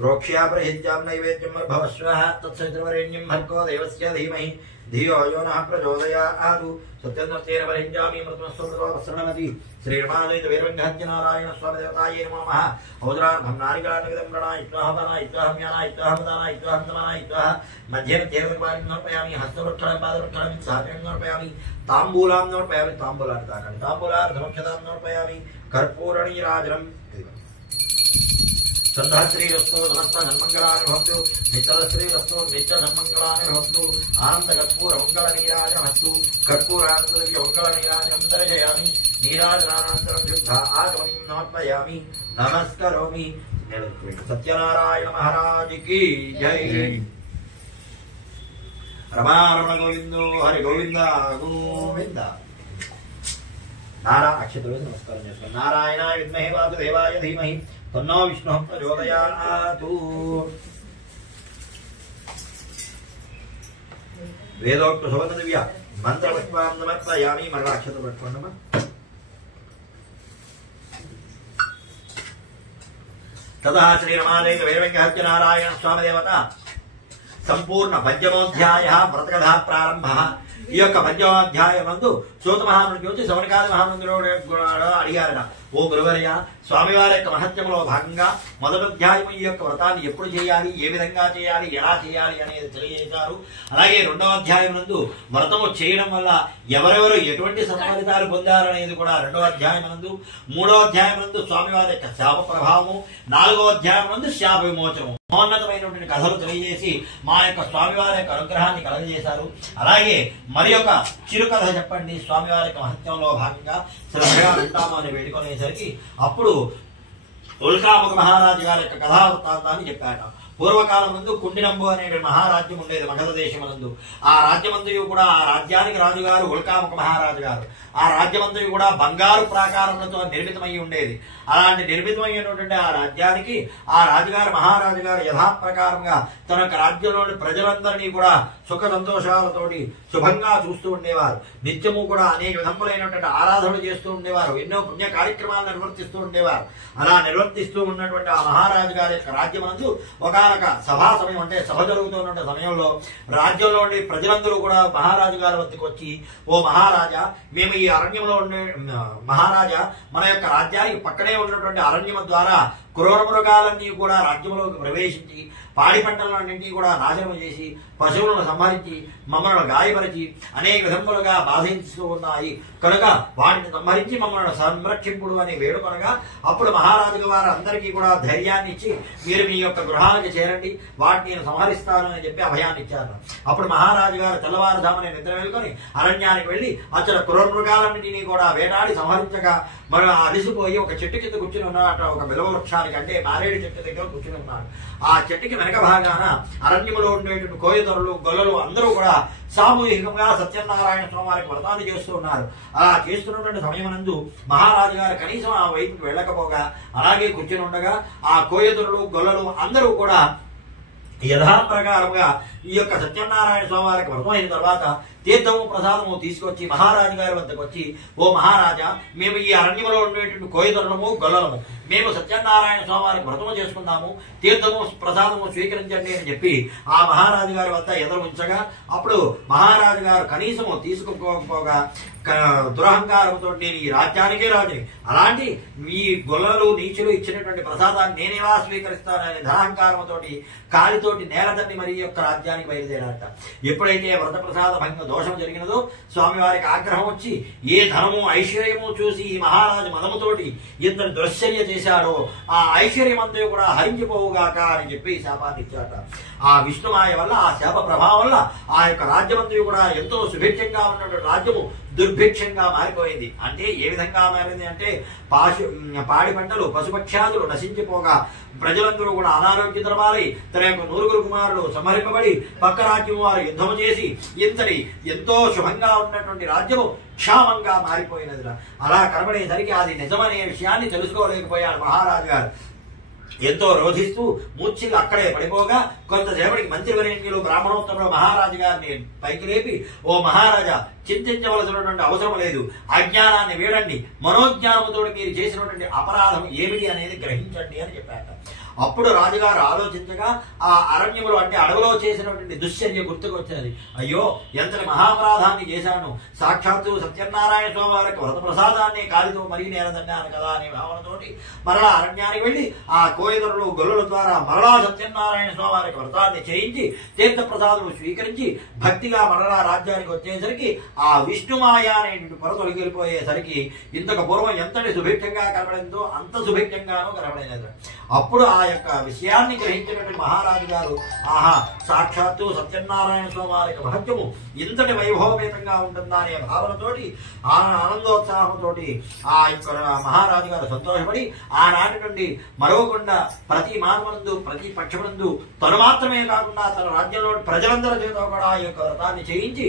प्रोक्ष्या प्रहिज्यां नैवेद्यं भवस्वः तत्सवितुर्वरेण्यं भर्गो देवस्य धीमहि धियो यो नः प्रचोदयात्. सत्यन्वर्तेन प्रहिज्यामि मृत्युमस्तुर्वसरणमति. श्रीरमादयित वीरवङ्गहत्यनारायण स्वामी देवताये नमो नमः. औद्रार्धं नारिकालनिगदं प्रणयित्वा हवनायित्वा हम्यानायित्वा हवदानायित्वा हन्तमानायित्वा मध्ये मध्ये निर्वाणं समर्पयामि. हस्तवृक्षणं पादवृक्षणं साहाय्यं समर्पयामि. ताम्बूलां समर्पयामि. ताम्बूलार्थं ताम्बूलार्थमक्षतां समर्पयामि. कर्पूरणीराजनं संध्याश्रीरस्तु समस्त सन्मंगलानि भवन्तु. नित्यश्रीरस्तु नित्य सन्मंगलानि भवन्तु. आनंद कर्पूर मंगल नीराजनमस्तु. कर्पूरानंदस्य मंगल नीराजनं दर्शयामि. नीराजनानन्तरं शुद्ध आगमनीं समर्पयामि. नमस्करोमि. सत्यनारायण महाराज की जय. रमारमण गोविंदो हरि गोविंद गोविंद. नारा अक्षतुले नमस्कारं చేసుకోండి. नारायणाय विद्महे वासुदेवाय धीमहि तन्नो विष्णुः प्रचोदयात्. वेदोक्त सुवर्ण दिव्य मंत्रपुष्पां समर्पयामि. मरला अक्षतुలు పెట్టుకోండి. ततः श्रीरमादेव वीरवेंकटनारायण स्वामी देवता संपूर्ण पंचमोध्यायः व्रतकथा प्रारंभः. ఈ యొక్క పంచమాధ్యాయమందు సూత మహామునికి వచ్చి సవనకాది మహామునిలో అడిగారట, ఓ గురువర్య, స్వామివారి యొక్క మహత్యంలో భాగంగా మొదటి అధ్యాయం ఈ యొక్క వ్రతాన్ని ఎప్పుడు చేయాలి, ఏ విధంగా చేయాలి, ఎలా చేయాలి అనేది తెలియజేశారు. అలాగే రెండవ అధ్యాయం నందు వ్రతము చేయడం వల్ల ఎవరెవరు ఎటువంటి సత్ఫలితాలు పొందారనేది కూడా రెండవ అధ్యాయం నందు, మూడవ అధ్యాయం నందు స్వామివారి యొక్క శాప ప్రభావము, నాలుగవ అధ్యాయం నందు శాప విమోచనము, మహోన్నతమైనటువంటి కథలు తెలియజేసి మా యొక్క స్వామివారి యొక్క అనుగ్రహాన్ని కలగజేశారు. అలాగే మరి యొక్క చిరు కథ చెప్పండి స్వామివారి యొక్క మహత్యంలో భాగంగా శ్రద్ధగా వింటాము అని వేడుకొనేసరికి అప్పుడు ఉల్కాముఖ మహారాజు గారి యొక్క కథా వృత్తాంతాన్ని చెప్పాట. పూర్వకాలం నందు కుండినంబు అనే మహారాజ్యం ఉండేది మగధ దేశమునందు. ఆ రాజ్యమంతయు కూడా, ఆ రాజ్యానికి రాజుగారు ఉల్కాముఖ మహారాజు గారు. ఆ రాజ్యమంతయు కూడా బంగారు ప్రాకారములతో నిర్మితమై ఉండేది. అలాంటి నిర్మితమైనటువంటి ఆ రాజ్యానికి ఆ రాజుగారు మహారాజు గారు యథాప్రకారంగా తన యొక్క రాజ్యంలోని ప్రజలందరినీ కూడా సుఖ సంతోషాలతోటి శుభంగా చూస్తూ ఉండేవారు. నిత్యము కూడా అనేక విధములైనటువంటి ఆరాధనలు చేస్తూ ఉండేవారు. ఎన్నో పుణ్య కార్యక్రమాలు నిర్వర్తిస్తూ ఉండేవారు. అలా నిర్వర్తిస్తూ ఉన్నటువంటి ఆ మహారాజు గారి యొక్క రాజ్యమందు ఒకనొక సభా సమయం, అంటే సభ జరుగుతున్న సమయంలో రాజ్యంలోని ప్రజలందరూ కూడా మహారాజు గారి వద్దకు వచ్చి, ఓ మహారాజా, మేము ఈ అరణ్యంలో ఉండే మహారాజా, మన యొక్క రాజ్యానికి పక్కనే ఉన్నటువంటి అరణ్యం ద్వారా క్రూర మృగాలన్నీ కూడా రాజ్యంలోకి ప్రవేశించి పాడి పంటలన్నింటినీ కూడా నాశనం చేసి పశువులను సంహరించి మమ్మల్ని గాయపరిచి అనేక విధములుగా బాధిస్తూ ఉన్నాయి కనుక వాటిని సంహరించి మమ్మల్ని సంరక్షింపుడు అని వేడుకొనగా అప్పుడు మహారాజు వారు అందరికీ కూడా ధైర్యాన్ని ఇచ్చి, మీరు మీ యొక్క గృహానికి చేరండి, వాటిని నేను సంహరిస్తాను అని చెప్పి అభయాన్ని ఇచ్చారు. అప్పుడు మహారాజు గారు తెల్లవారుజామున నిద్ర మేలుకొని అరణ్యానికి వెళ్లి అచ్చట క్రూర మృగాలన్నింటినీ కూడా వేటాడి సంహరించగా మనం అలిసిపోయి ఒక చెట్టు కింద కూర్చుని ఉన్నట ఒక బిల్వ వృక్షాన్ని స్థానానికి అంటే మారేడు చెట్టు దగ్గర కూర్చుని ఉన్నాడు. ఆ చెట్టుకి వెనక భాగాన అరణ్యములో ఉండేటువంటి కోయదొరలు గొల్లలు అందరూ కూడా సామూహికంగా సత్యనారాయణ స్వామివారికి వ్రతాన్ని చేస్తూ ఉన్నారు. అలా చేస్తున్నటువంటి సమయమందు మహారాజు గారు కనీసం ఆ వైపుకి వెళ్ళకపోగా అలాగే కూర్చుని ఉండగా ఆ కోయదొరలు గొల్లలు అందరూ కూడా యథాప్రకారంగా ఈ యొక్క సత్యనారాయణ స్వామివారికి వ్రతం అయిన తర్వాత తీర్థము ప్రసాదము తీసుకొచ్చి మహారాజు గారి వద్దకు వచ్చి, ఓ మహారాజా, మేము ఈ అరణ్యంలో ఉండేటువంటి కోయదొరలము గొల్లలము మేము సత్యనారాయణ స్వామివారికి వ్రతము చేసుకుందాము, తీర్థము ప్రసాదము స్వీకరించండి అని చెప్పి ఆ మహారాజు గారి వద్ద ఎదురు ఉంచగా అప్పుడు మహారాజు గారు కనీసము తీసుకోకపోగా దురహంకారంతో నేను ఈ రాజ్యానికే రాజుని, అలాంటి ఈ గొల్లలు నీచులు ఇచ్చినటువంటి ప్రసాదాన్ని నేనేలా స్వీకరిస్తానని ధనాహంకారంతో కాలితోటి నేలదండి మరి యొక్క రాజ్యానికి బయలుదేరాట. ఎప్పుడైతే వ్రత ప్రసాద భంగ దోషం జరిగినదో స్వామివారికి ఆగ్రహం వచ్చి ఏ ధనము ఐశ్వర్యము చూసి ఈ మహారాజు మదముతోటి ఇంతటి దుశ్చర్య చేశాడో ఆ ఐశ్వర్యమంతా కూడా హరించిపోవుగాక అని చెప్పి శాపాన్ని ఇచ్చాట. ఆ విష్ణుమాయ వల్ల ఆ శాప ప్రభావం వల్ల ఆ యొక్క రాజ్యమంతా కూడా ఎంతో సుభిక్షంగా ఉన్నటువంటి రాజ్యము దుర్భిక్షంగా మారిపోయింది. అంటే ఏ విధంగా మారింది అంటే పాడి పంటలు పశుపక్షాదులు నశించిపోగా ప్రజలందరూ కూడా అనారోగ్య ద్రవాలై తన యొక్క 9 కుమారులు సంహరింపబడి పక్క రాజ్యం వారు యుద్ధము చేసి ఇంతటి ఎంతో శుభంగా ఉన్నటువంటి రాజ్యము క్షామంగా మారిపోయినది. అలా కనబడేసరికి అది నిజమనే విషయాన్ని తెలుసుకోలేకపోయాడు మహారాజు గారు. ఎంతో రోధిస్తూ మూర్ఛిగా అక్కడే పడిపోగా కొంతసేపటికి మంత్రివర్యులు బ్రాహ్మణోత్తముడు మహారాజు గారిని పైకి లేపి, ఓ మహారాజా, చింతించవలసినటువంటి అవసరం లేదు, అజ్ఞానాన్ని వీడండి, మనోజ్ఞానముతో మీరు చేసినటువంటి అపరాధం ఏమిటి అనేది గ్రహించండి అని చెప్పాట. అప్పుడు రాజుగారు ఆలోచించగా ఆ అరణ్యములు అంటే అడవిలో చేసినటువంటి దుశ్చర్య గుర్తుకొచ్చినది. అయ్యో, ఎంతటి మహాపరాధాన్ని చేశాను, సాక్షాత్తు సత్యనారాయణ స్వామివారికి వ్రత ప్రసాదాన్ని కాలితో మరిగి నేరదన్నాను కదా అనే భావనతోటి మరలా అరణ్యానికి వెళ్లి ఆ కోయదొరలు గొల్లల ద్వారా మరలా సత్యనారాయణ స్వామివారికి వ్రతాన్ని చేయించి తీర్థ ప్రసాదం స్వీకరించి భక్తిగా మరలా రాజ్యానికి వచ్చేసరికి ఆ విష్ణుమాయ అనేటువంటి పొర తొలగిపోయేసరికి ఇంతకు పూర్వం ఎంతటి సుభిక్షంగా కనబడిందో అంత సుభిక్షంగానూ కనబడినది. అప్పుడు ఆ యొక్క విషయాన్ని గ్రహించినటువంటి మహారాజు గారు, ఆహా, సాక్షాత్తు సత్యనారాయణ స్వామి యొక్క మహత్యము ఇంతటి వైభవపేతంగా ఉంటుందా అనే భావనతోటి ఆనందోత్సాహంతో ఆ యొక్క మహారాజు గారు సంతోషపడి ఆనాటి నుండి మరవకుండా ప్రతి మానవునందు ప్రతి పక్షమునందు తను మాత్రమే కాకుండా తన రాజ్యంలో ప్రజలందరి చేత కూడా ఆ యొక్క వ్రతాన్ని చేయించి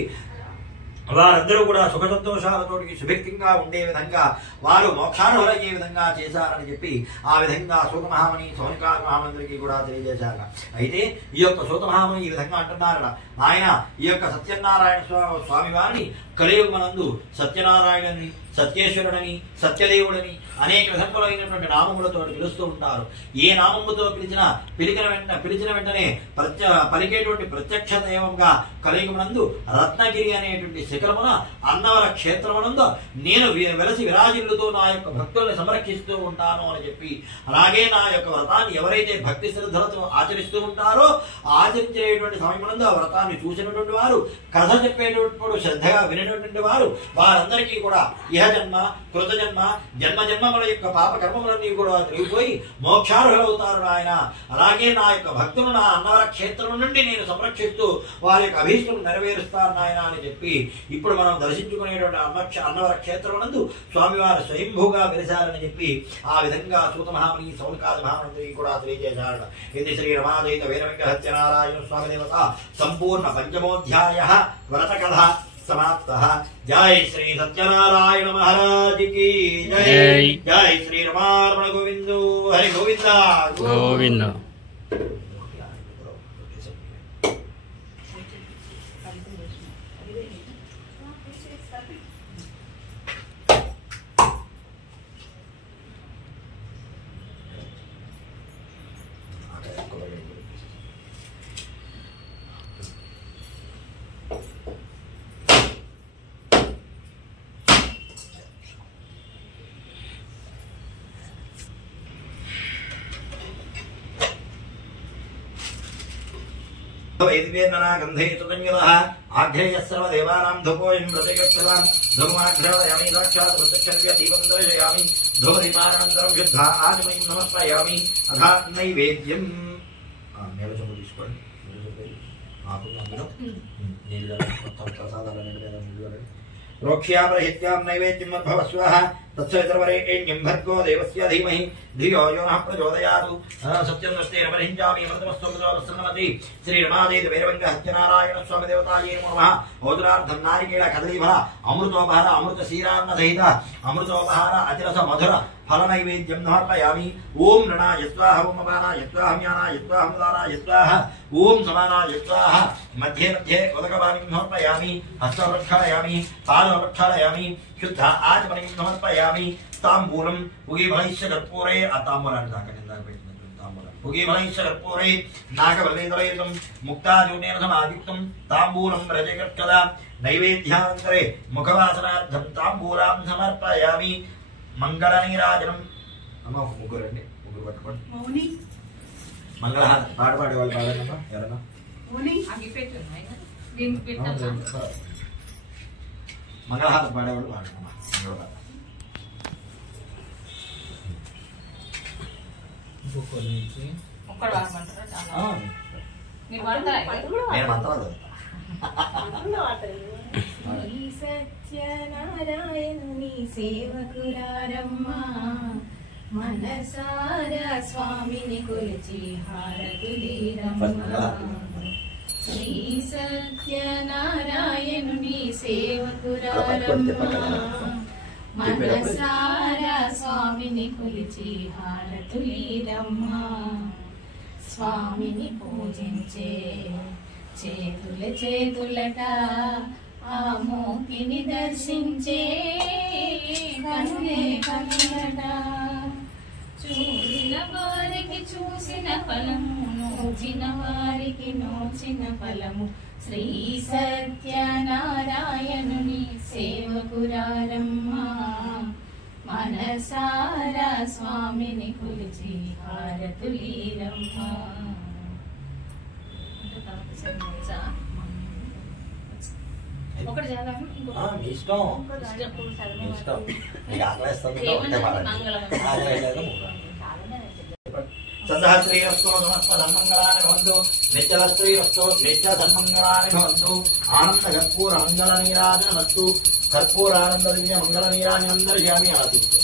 వారందరూ కూడా సుఖ సంతోషాలతోటి సుభిక్షంగా ఉండే విధంగా వారు మోక్షార్హులయ్యే విధంగా చేశారని చెప్పి ఆ విధంగా సూతమహామణి సౌనికా మహామంత్రికి కూడా తెలియజేశారు. అయితే ఈ యొక్క సూతమహామణి ఈ విధంగా అంటున్నారట, ఆయన ఈ యొక్క సత్యనారాయణ స్వామి వారిని కలియుగమనందు సత్యనారాయణని, సత్యేశ్వరుడని, సత్యదేవుడని అనేక విధములైనటువంటి నామములతో పిలుస్తూ ఉంటారు. ఏ నామముతో పిలిచిన వెంటనే పలికేటువంటి ప్రత్యక్ష దైవంగా కలియుగమునందు రత్నగిరి అనేటువంటి శిఖరమున అన్నవర క్షేత్రమునందు నేను వెలసి విరాజిల్లుతో నా యొక్క భక్తుల్ని సంరక్షిస్తూ ఉంటాను అని చెప్పి, అలాగే నా యొక్క వ్రతాన్ని ఎవరైతే భక్తి శ్రద్ధలతో ఆచరిస్తూ ఉంటారో ఆచరించేటువంటి సమయమునందు ఆ వ్రతాన్ని చూసినటువంటి వారు, కథ చెప్పేటప్పుడు శ్రద్ధగా వినేటువంటి వారు, వారందరికీ కూడా ఇహజన్మ కృతజన్మ జన్మ జన్మముల యొక్క పాప కర్మములన్నీ కూడా తిరిగిపోయి మోక్షార్హులవుతారు ఆయన. అలాగే నా యొక్క భక్తులు నా అన్నవర క్షేత్రం నుండి నేను సంరక్షిస్తూ వారి యొక్క అభీష్టం నెరవేరుస్తాను ఆయన అని చెప్పి ఇప్పుడు మనం దర్శించుకునేటువంటి అన్నవర క్షేత్రం నందు స్వామివారు స్వయంభూగా వెలిశారని చెప్పి ఆ విధంగా సూతమహామణి సౌనకాది మహామంత్రి కూడా తెలియజేశారు. ఇది శ్రీ రమాదైత వీరవేంకట సత్యనారాయణ స్వామి దేవత సంపూర్ణ పంచమోధ్యాయ వ్రత కథ समाप्तः। जय श्री सत्यनारायण महाराज की जय। जय श्री रमारमण गोविंद हरि गोविंद गोविंद। वैदिवेर्नना गंधे तुतंगदः आघ्रेयः सर्वदेवानां धूपोऽयं प्रत्यक्षवान् धूमाघ्रावयामि साक्षात् प्रत्यक्षस्य दीपं दर्शयामि धूमदीपानन्तरं शुद्धा आचमयं नमस्कारयामि अथा नैवेद्यम् नेवचमु తీసుకోండి रोक्ष्यापरहित्यां नैवेद्यं भवस्वः तत्सवितुर्वरेण्यं भर्गो देवस्य धीमहि धियो यो नः प्रचोदयातु सत्यं दृष्टेन परिहिञ्चामि अमृतमस्तोमृतोपसन्नमति श्रीरमादेवी वैरवङ्ग सत्यनारायण स्वामी देवतायै नमो नमः ओदरार्धं नारिकेळ कदलीफल अमृतोपहार अमृतशीरान्नसहित अमृतोपहार अतिरस मधुर फलनैवेद्यं समर्पयामि ओम नृणाय स्वाहा ओम अपानाय स्वाहा ज्ञानाय स्वाहा मुदानाय स्वाहा ओम समानाय स्वाहा मध्ये मध्ये उदकपानीं समर्पयामि हस्तं प्रक्षालयामि पादं प्रक्षालयामि शुद्ध आचमनीं समर्पयामि ताम्बूलं उगीफलैश्च कर्पूरे ताम्बूलानि ताम्बूलं उगीफलैश्च कर्पूरे नागवल्लीतरयुतं मुक्ताचूर्णेन समायुक्तं ताम्बूलं रजकर्कदा नैवेद्यानन्तरे मुखवासनार्थं ताम्बूलां समर्पयामि మంగళనీరాజనం అమ్మ ముగ్గురండి ముగ్గురు పట్టుకోండి మౌని మంగళహారతి పాడే వాళ్ళు పాడండి ఎవరన్నా మౌని అగి పెట్టు దీనికి పెట్టమ్మా మంగళహారతి పాడేవాళ్ళు పాడండి ఒక్కడు వాడమంటారా చాలా మీరు వాడతారా నేను మంత్రాలు సత్యనారాయణుని సేవకురారమ్మా మనసారా స్వామిని కొలిచి హారతులీరమ్మా శ్రీ సత్యనారాయణుని సేవకురారమ్మా మనసారా స్వామిని కొలిచి హారతులీరమ్మా స్వామిని పూజించే చేతుల చేతులట ఆ మోకిని దర్శించే కన్నే కన్నులట చూసిన వారికి చూసిన ఫలము నోచిన వారికి నోచిన ఫలము శ్రీ సత్యనారాయణుని సేవకురారమ్మా మనసారా స్వామిని కొలిచి హారతులీరమ్మా ఒకటి చాలా మీ ఇష్టం మీకు ఆకలిస్తుంది సంధ్యాశ్రీరస్తో సమస్త సన్మంగళాని భవంతు నిత్యలశ్రీరస్తో నిత్య సన్మంగళాని భవంతు ఆనంద కర్పూర మంగళ నీరాజనమస్తు కర్పూరానంద దివ్య మంగళ నీరాజనం దర్శయామి ఆశిస్తూ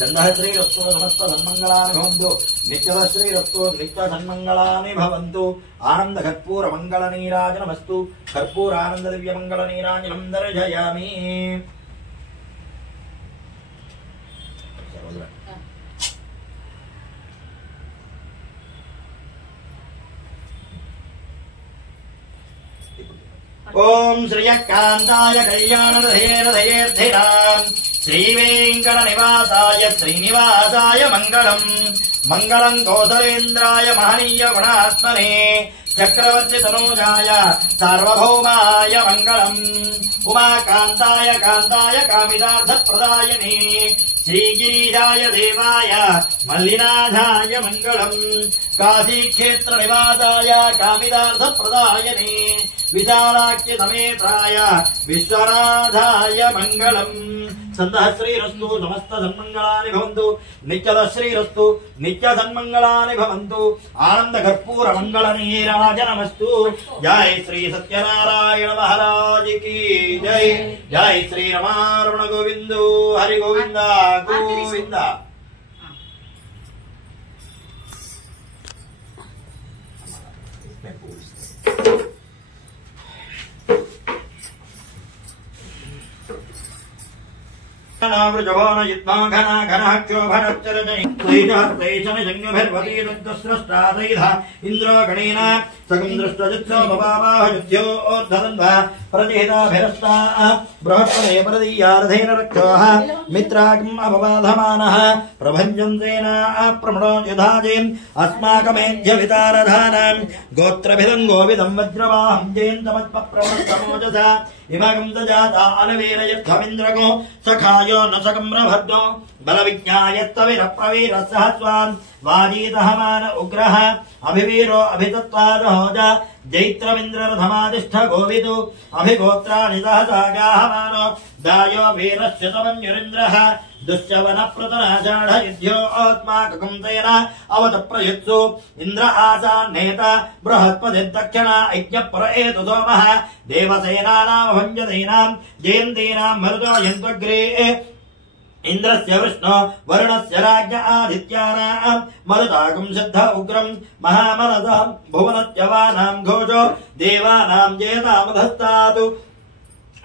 సంధ్యాశ్రీరస్తో సమస్త సన్మంగళాని భవంతు నిత్యలశ్రీరస్తో నిత్య సన్మంగళాని భవంతు ఆనంద కర్పూర మంగళ నీరాజనమస్తు కర్పూరానంద దివ్య మంగళ నీరాజనం దర్శయామి ఓం శ్రియకాంతాయ కళ్యాణరథేరథయేర్థిరాం శ్రీవేంకట నివాసాయ శ్రీనివాసాయ మంగళం మంగళం కౌసలేంద్రాయ మహనీయ గుణాత్మనే చక్రవర్తి తనూజాయ సార్వభౌమాయ మంగళం ఉమాకాంతాయ కాంతాయ కామితార్థ ప్రదాయనే శ్రీగిరిజాయ దేవాయ మల్లినాథాయ మంగళం కాశీక్షేత్ర నివాసాయ కామితార్థ ప్రదాయనే విశాలాఖ్య సమేతాయ విశ్వనాథాయ మంగళం సందశ్రీరస్తు సమస్త సన్మంగళాని భవంతు నిత్యదశ్రీరస్తు నిత్య సన్మంగళాని భవంతు ఆనంద కర్పూర మంగళ నీరాజనమస్తు జై శ్రీ సత్యనారాయణ మహారాజ్ కి జై జై శ్రీ రమారమణ గోవిందో హరి గోవింద గోవింద వృజభోన యుద్మా ఘన ఘనాక్షోభనచ్చరజని త్రైజన జంగభిర్వతి రుద్రస్రష్టాదైధ ఇంద్రో గణేన సగం దృష్టజుత్సో బబాబాహ యుధ్యోద్ధరన్వ ప్రతిహితాభిరస్తా బృహస్పతే పరదీయార్ధేన రక్షోః మిత్రాగం అపబాధమానః ప్రభంజం సేనా ప్రమణో యుధాజేం అస్మాకమేధ్య వితారధానాం గోత్రభిదం గోవిదం వజ్రవాహం జయంతమత్ప్రవృత్తమోజస ఇమగం దజాత అనవీరయుద్ధమింద్రగో సఖాయో నసకం రభద్దో బలవిజ్ఞాయస్తవిర ప్రవీర సహస్వాన్ వాజీతహమాన ఉగ్రః అభివీరో అభితత్వాదహోజ జైత్రమింద్రరథమాదిష్ఠ గోవిదు అభిగోత్రాణి సహసాగాహమానో దాయో వీరశ్చతమన్యురింద్రః దుశ్చవన ప్రతనాషాఢ యుధ్యోత్మాకం తేన అవత ప్రయుత్సు ఇంద్ర ఆసాన్నేత బృహస్పతి దక్షిణ యజ్ఞప్ర ఏతు సోమః దేవసేనానామభంజదీనాం జయంతీనాం మరుదో యంత్వగ్రే ఇంద్రస్య విష్ణు వరుణస్య రాజ్ఞ ఆదిత్యానాం మరుతాకం సిద్ధ ఉగ్రం మహామనసాం భువనత్యవానాం ఘోషో దేవానాం జేతామధస్తాతు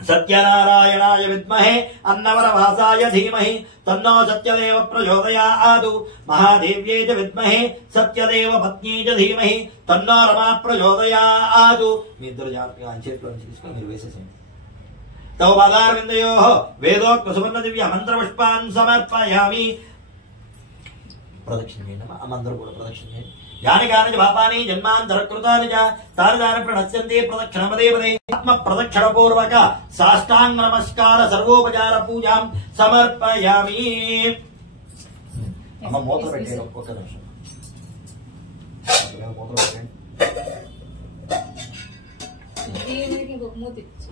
సత్యనారాయణాయ విద్మహే అన్నవరవాసాయ ధీమహి తన్నో సత్యదేవ ప్రచోదయాతు మహాదేవ్యై చ విద్మహే సత్యదేవ పత్న్యై చ ధీమహి తన్నో రమా ప్రచోదయాతు. మీ ఇద్దరు జాగ్రత్తగా ఆయన చేతిలో నుంచి తీసుకొని మీరు వేసేసేయండి. తవ పాదారవిందయోః వేదోక్త సువర్ణ దివ్య మంత్ర పుష్పాన్ సమర్పయామి. ప్రదక్షిణ చేయండి అమ్మ, అందరూ కూడా ప్రదక్షిణ చేయండి. యాని కాని పాపాని జన్మాంతరకృతాని చ తాని దాని ప్రణశ్యంతి ప్రదక్షిణ పదే పదే. ఆత్మ ప్రదక్షిణ పూర్వక సాష్టాంగ నమస్కార సర్వోపచార పూజాం సమర్పయామి. అమ్మ మూత్ర పెట్టేది ఒక్క నిమిషం, మూత్ర పెట్టండి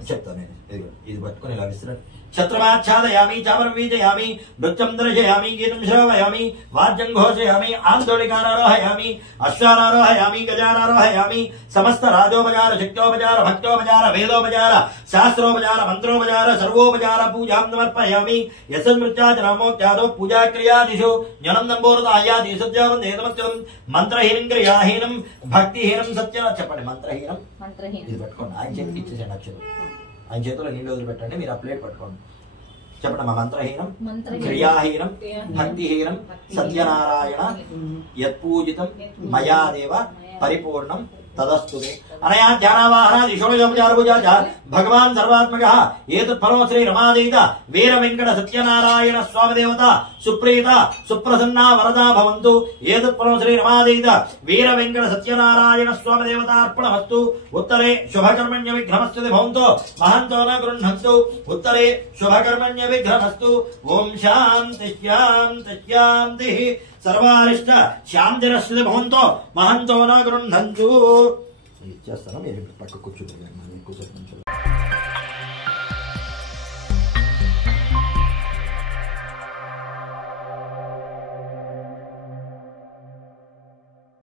చెప్తాను నేను. ఇది పట్టుకొని ఇలా విసిరండి. ఛత్రమాచ్ఛాదయామి చామరవీజయామి నృత్యం దర్శయామి గీతం శ్రవయామి వాద్యం ఘోషయామి ఆందోళికానారోహయామి అశ్వానారోహయామి గజానారోహయామి సమస్త రాజోపచార శక్తోపచార భక్తోపచార వేదోపచార శాస్త్రోపచార మంత్రోపచార సర్వోపచార పూజాం సమర్పయామి. యస్మృత్యాచనమోత్యాదో పూజాక్రియాదిషు జ్ఞానం నంబోరదాయాది సత్యావం ఏదమత్యం మంత్రహీనం క్రియాహీనం భక్తిహీనం సత్య. చెప్పండి మంత్రహీనం. ఇది పట్టుకోండి, ఆయన చేతికి ఇచ్చేసండి అక్షరం. ఆయన చేతిలో నీళ్ళు వదిలిపెట్టండి, మీరు ఆ ప్లేట్ పట్టుకోండి. చెప్పండి మా మంత్రహీనం క్రియాహీనం భక్తిహీనం సత్యనారాయణ యత్పూజితం మయాదేవ పరిపూర్ణం తదస్తుతే. అనయా ధ్యానవాహనాది షోడశోపచారపూజా భగవాన్ సర్వాత్మక ఏతత్ ఫలో శ్రీ రమాదేవిత వీర వెంకట సత్యనారాయణ స్వామి దేవత సుప్రీత సుప్రసన్నా వరదా భవంతు. ఏతత్ ఫలో శ్రీ రమాదేవిత వీర వెంకట సత్యనారాయణ స్వామి దేవతార్పణమస్తు. ఉత్తరే శుభకర్మణ్య విఘ్నమస్తు భవంతో మహంతో న గృహ్ణంతు. ఉత్తరే శుభకర్మణ్య విఘ్నమస్తు. ఓం శాంతి శాంతి శాంతి. సర్వారిష్ట శాంతిరస్తి భవంతో మహంతో న గృహ్ణంతు. ఇచ్చేస్తాను, మీరు పక్క కూర్చోండి.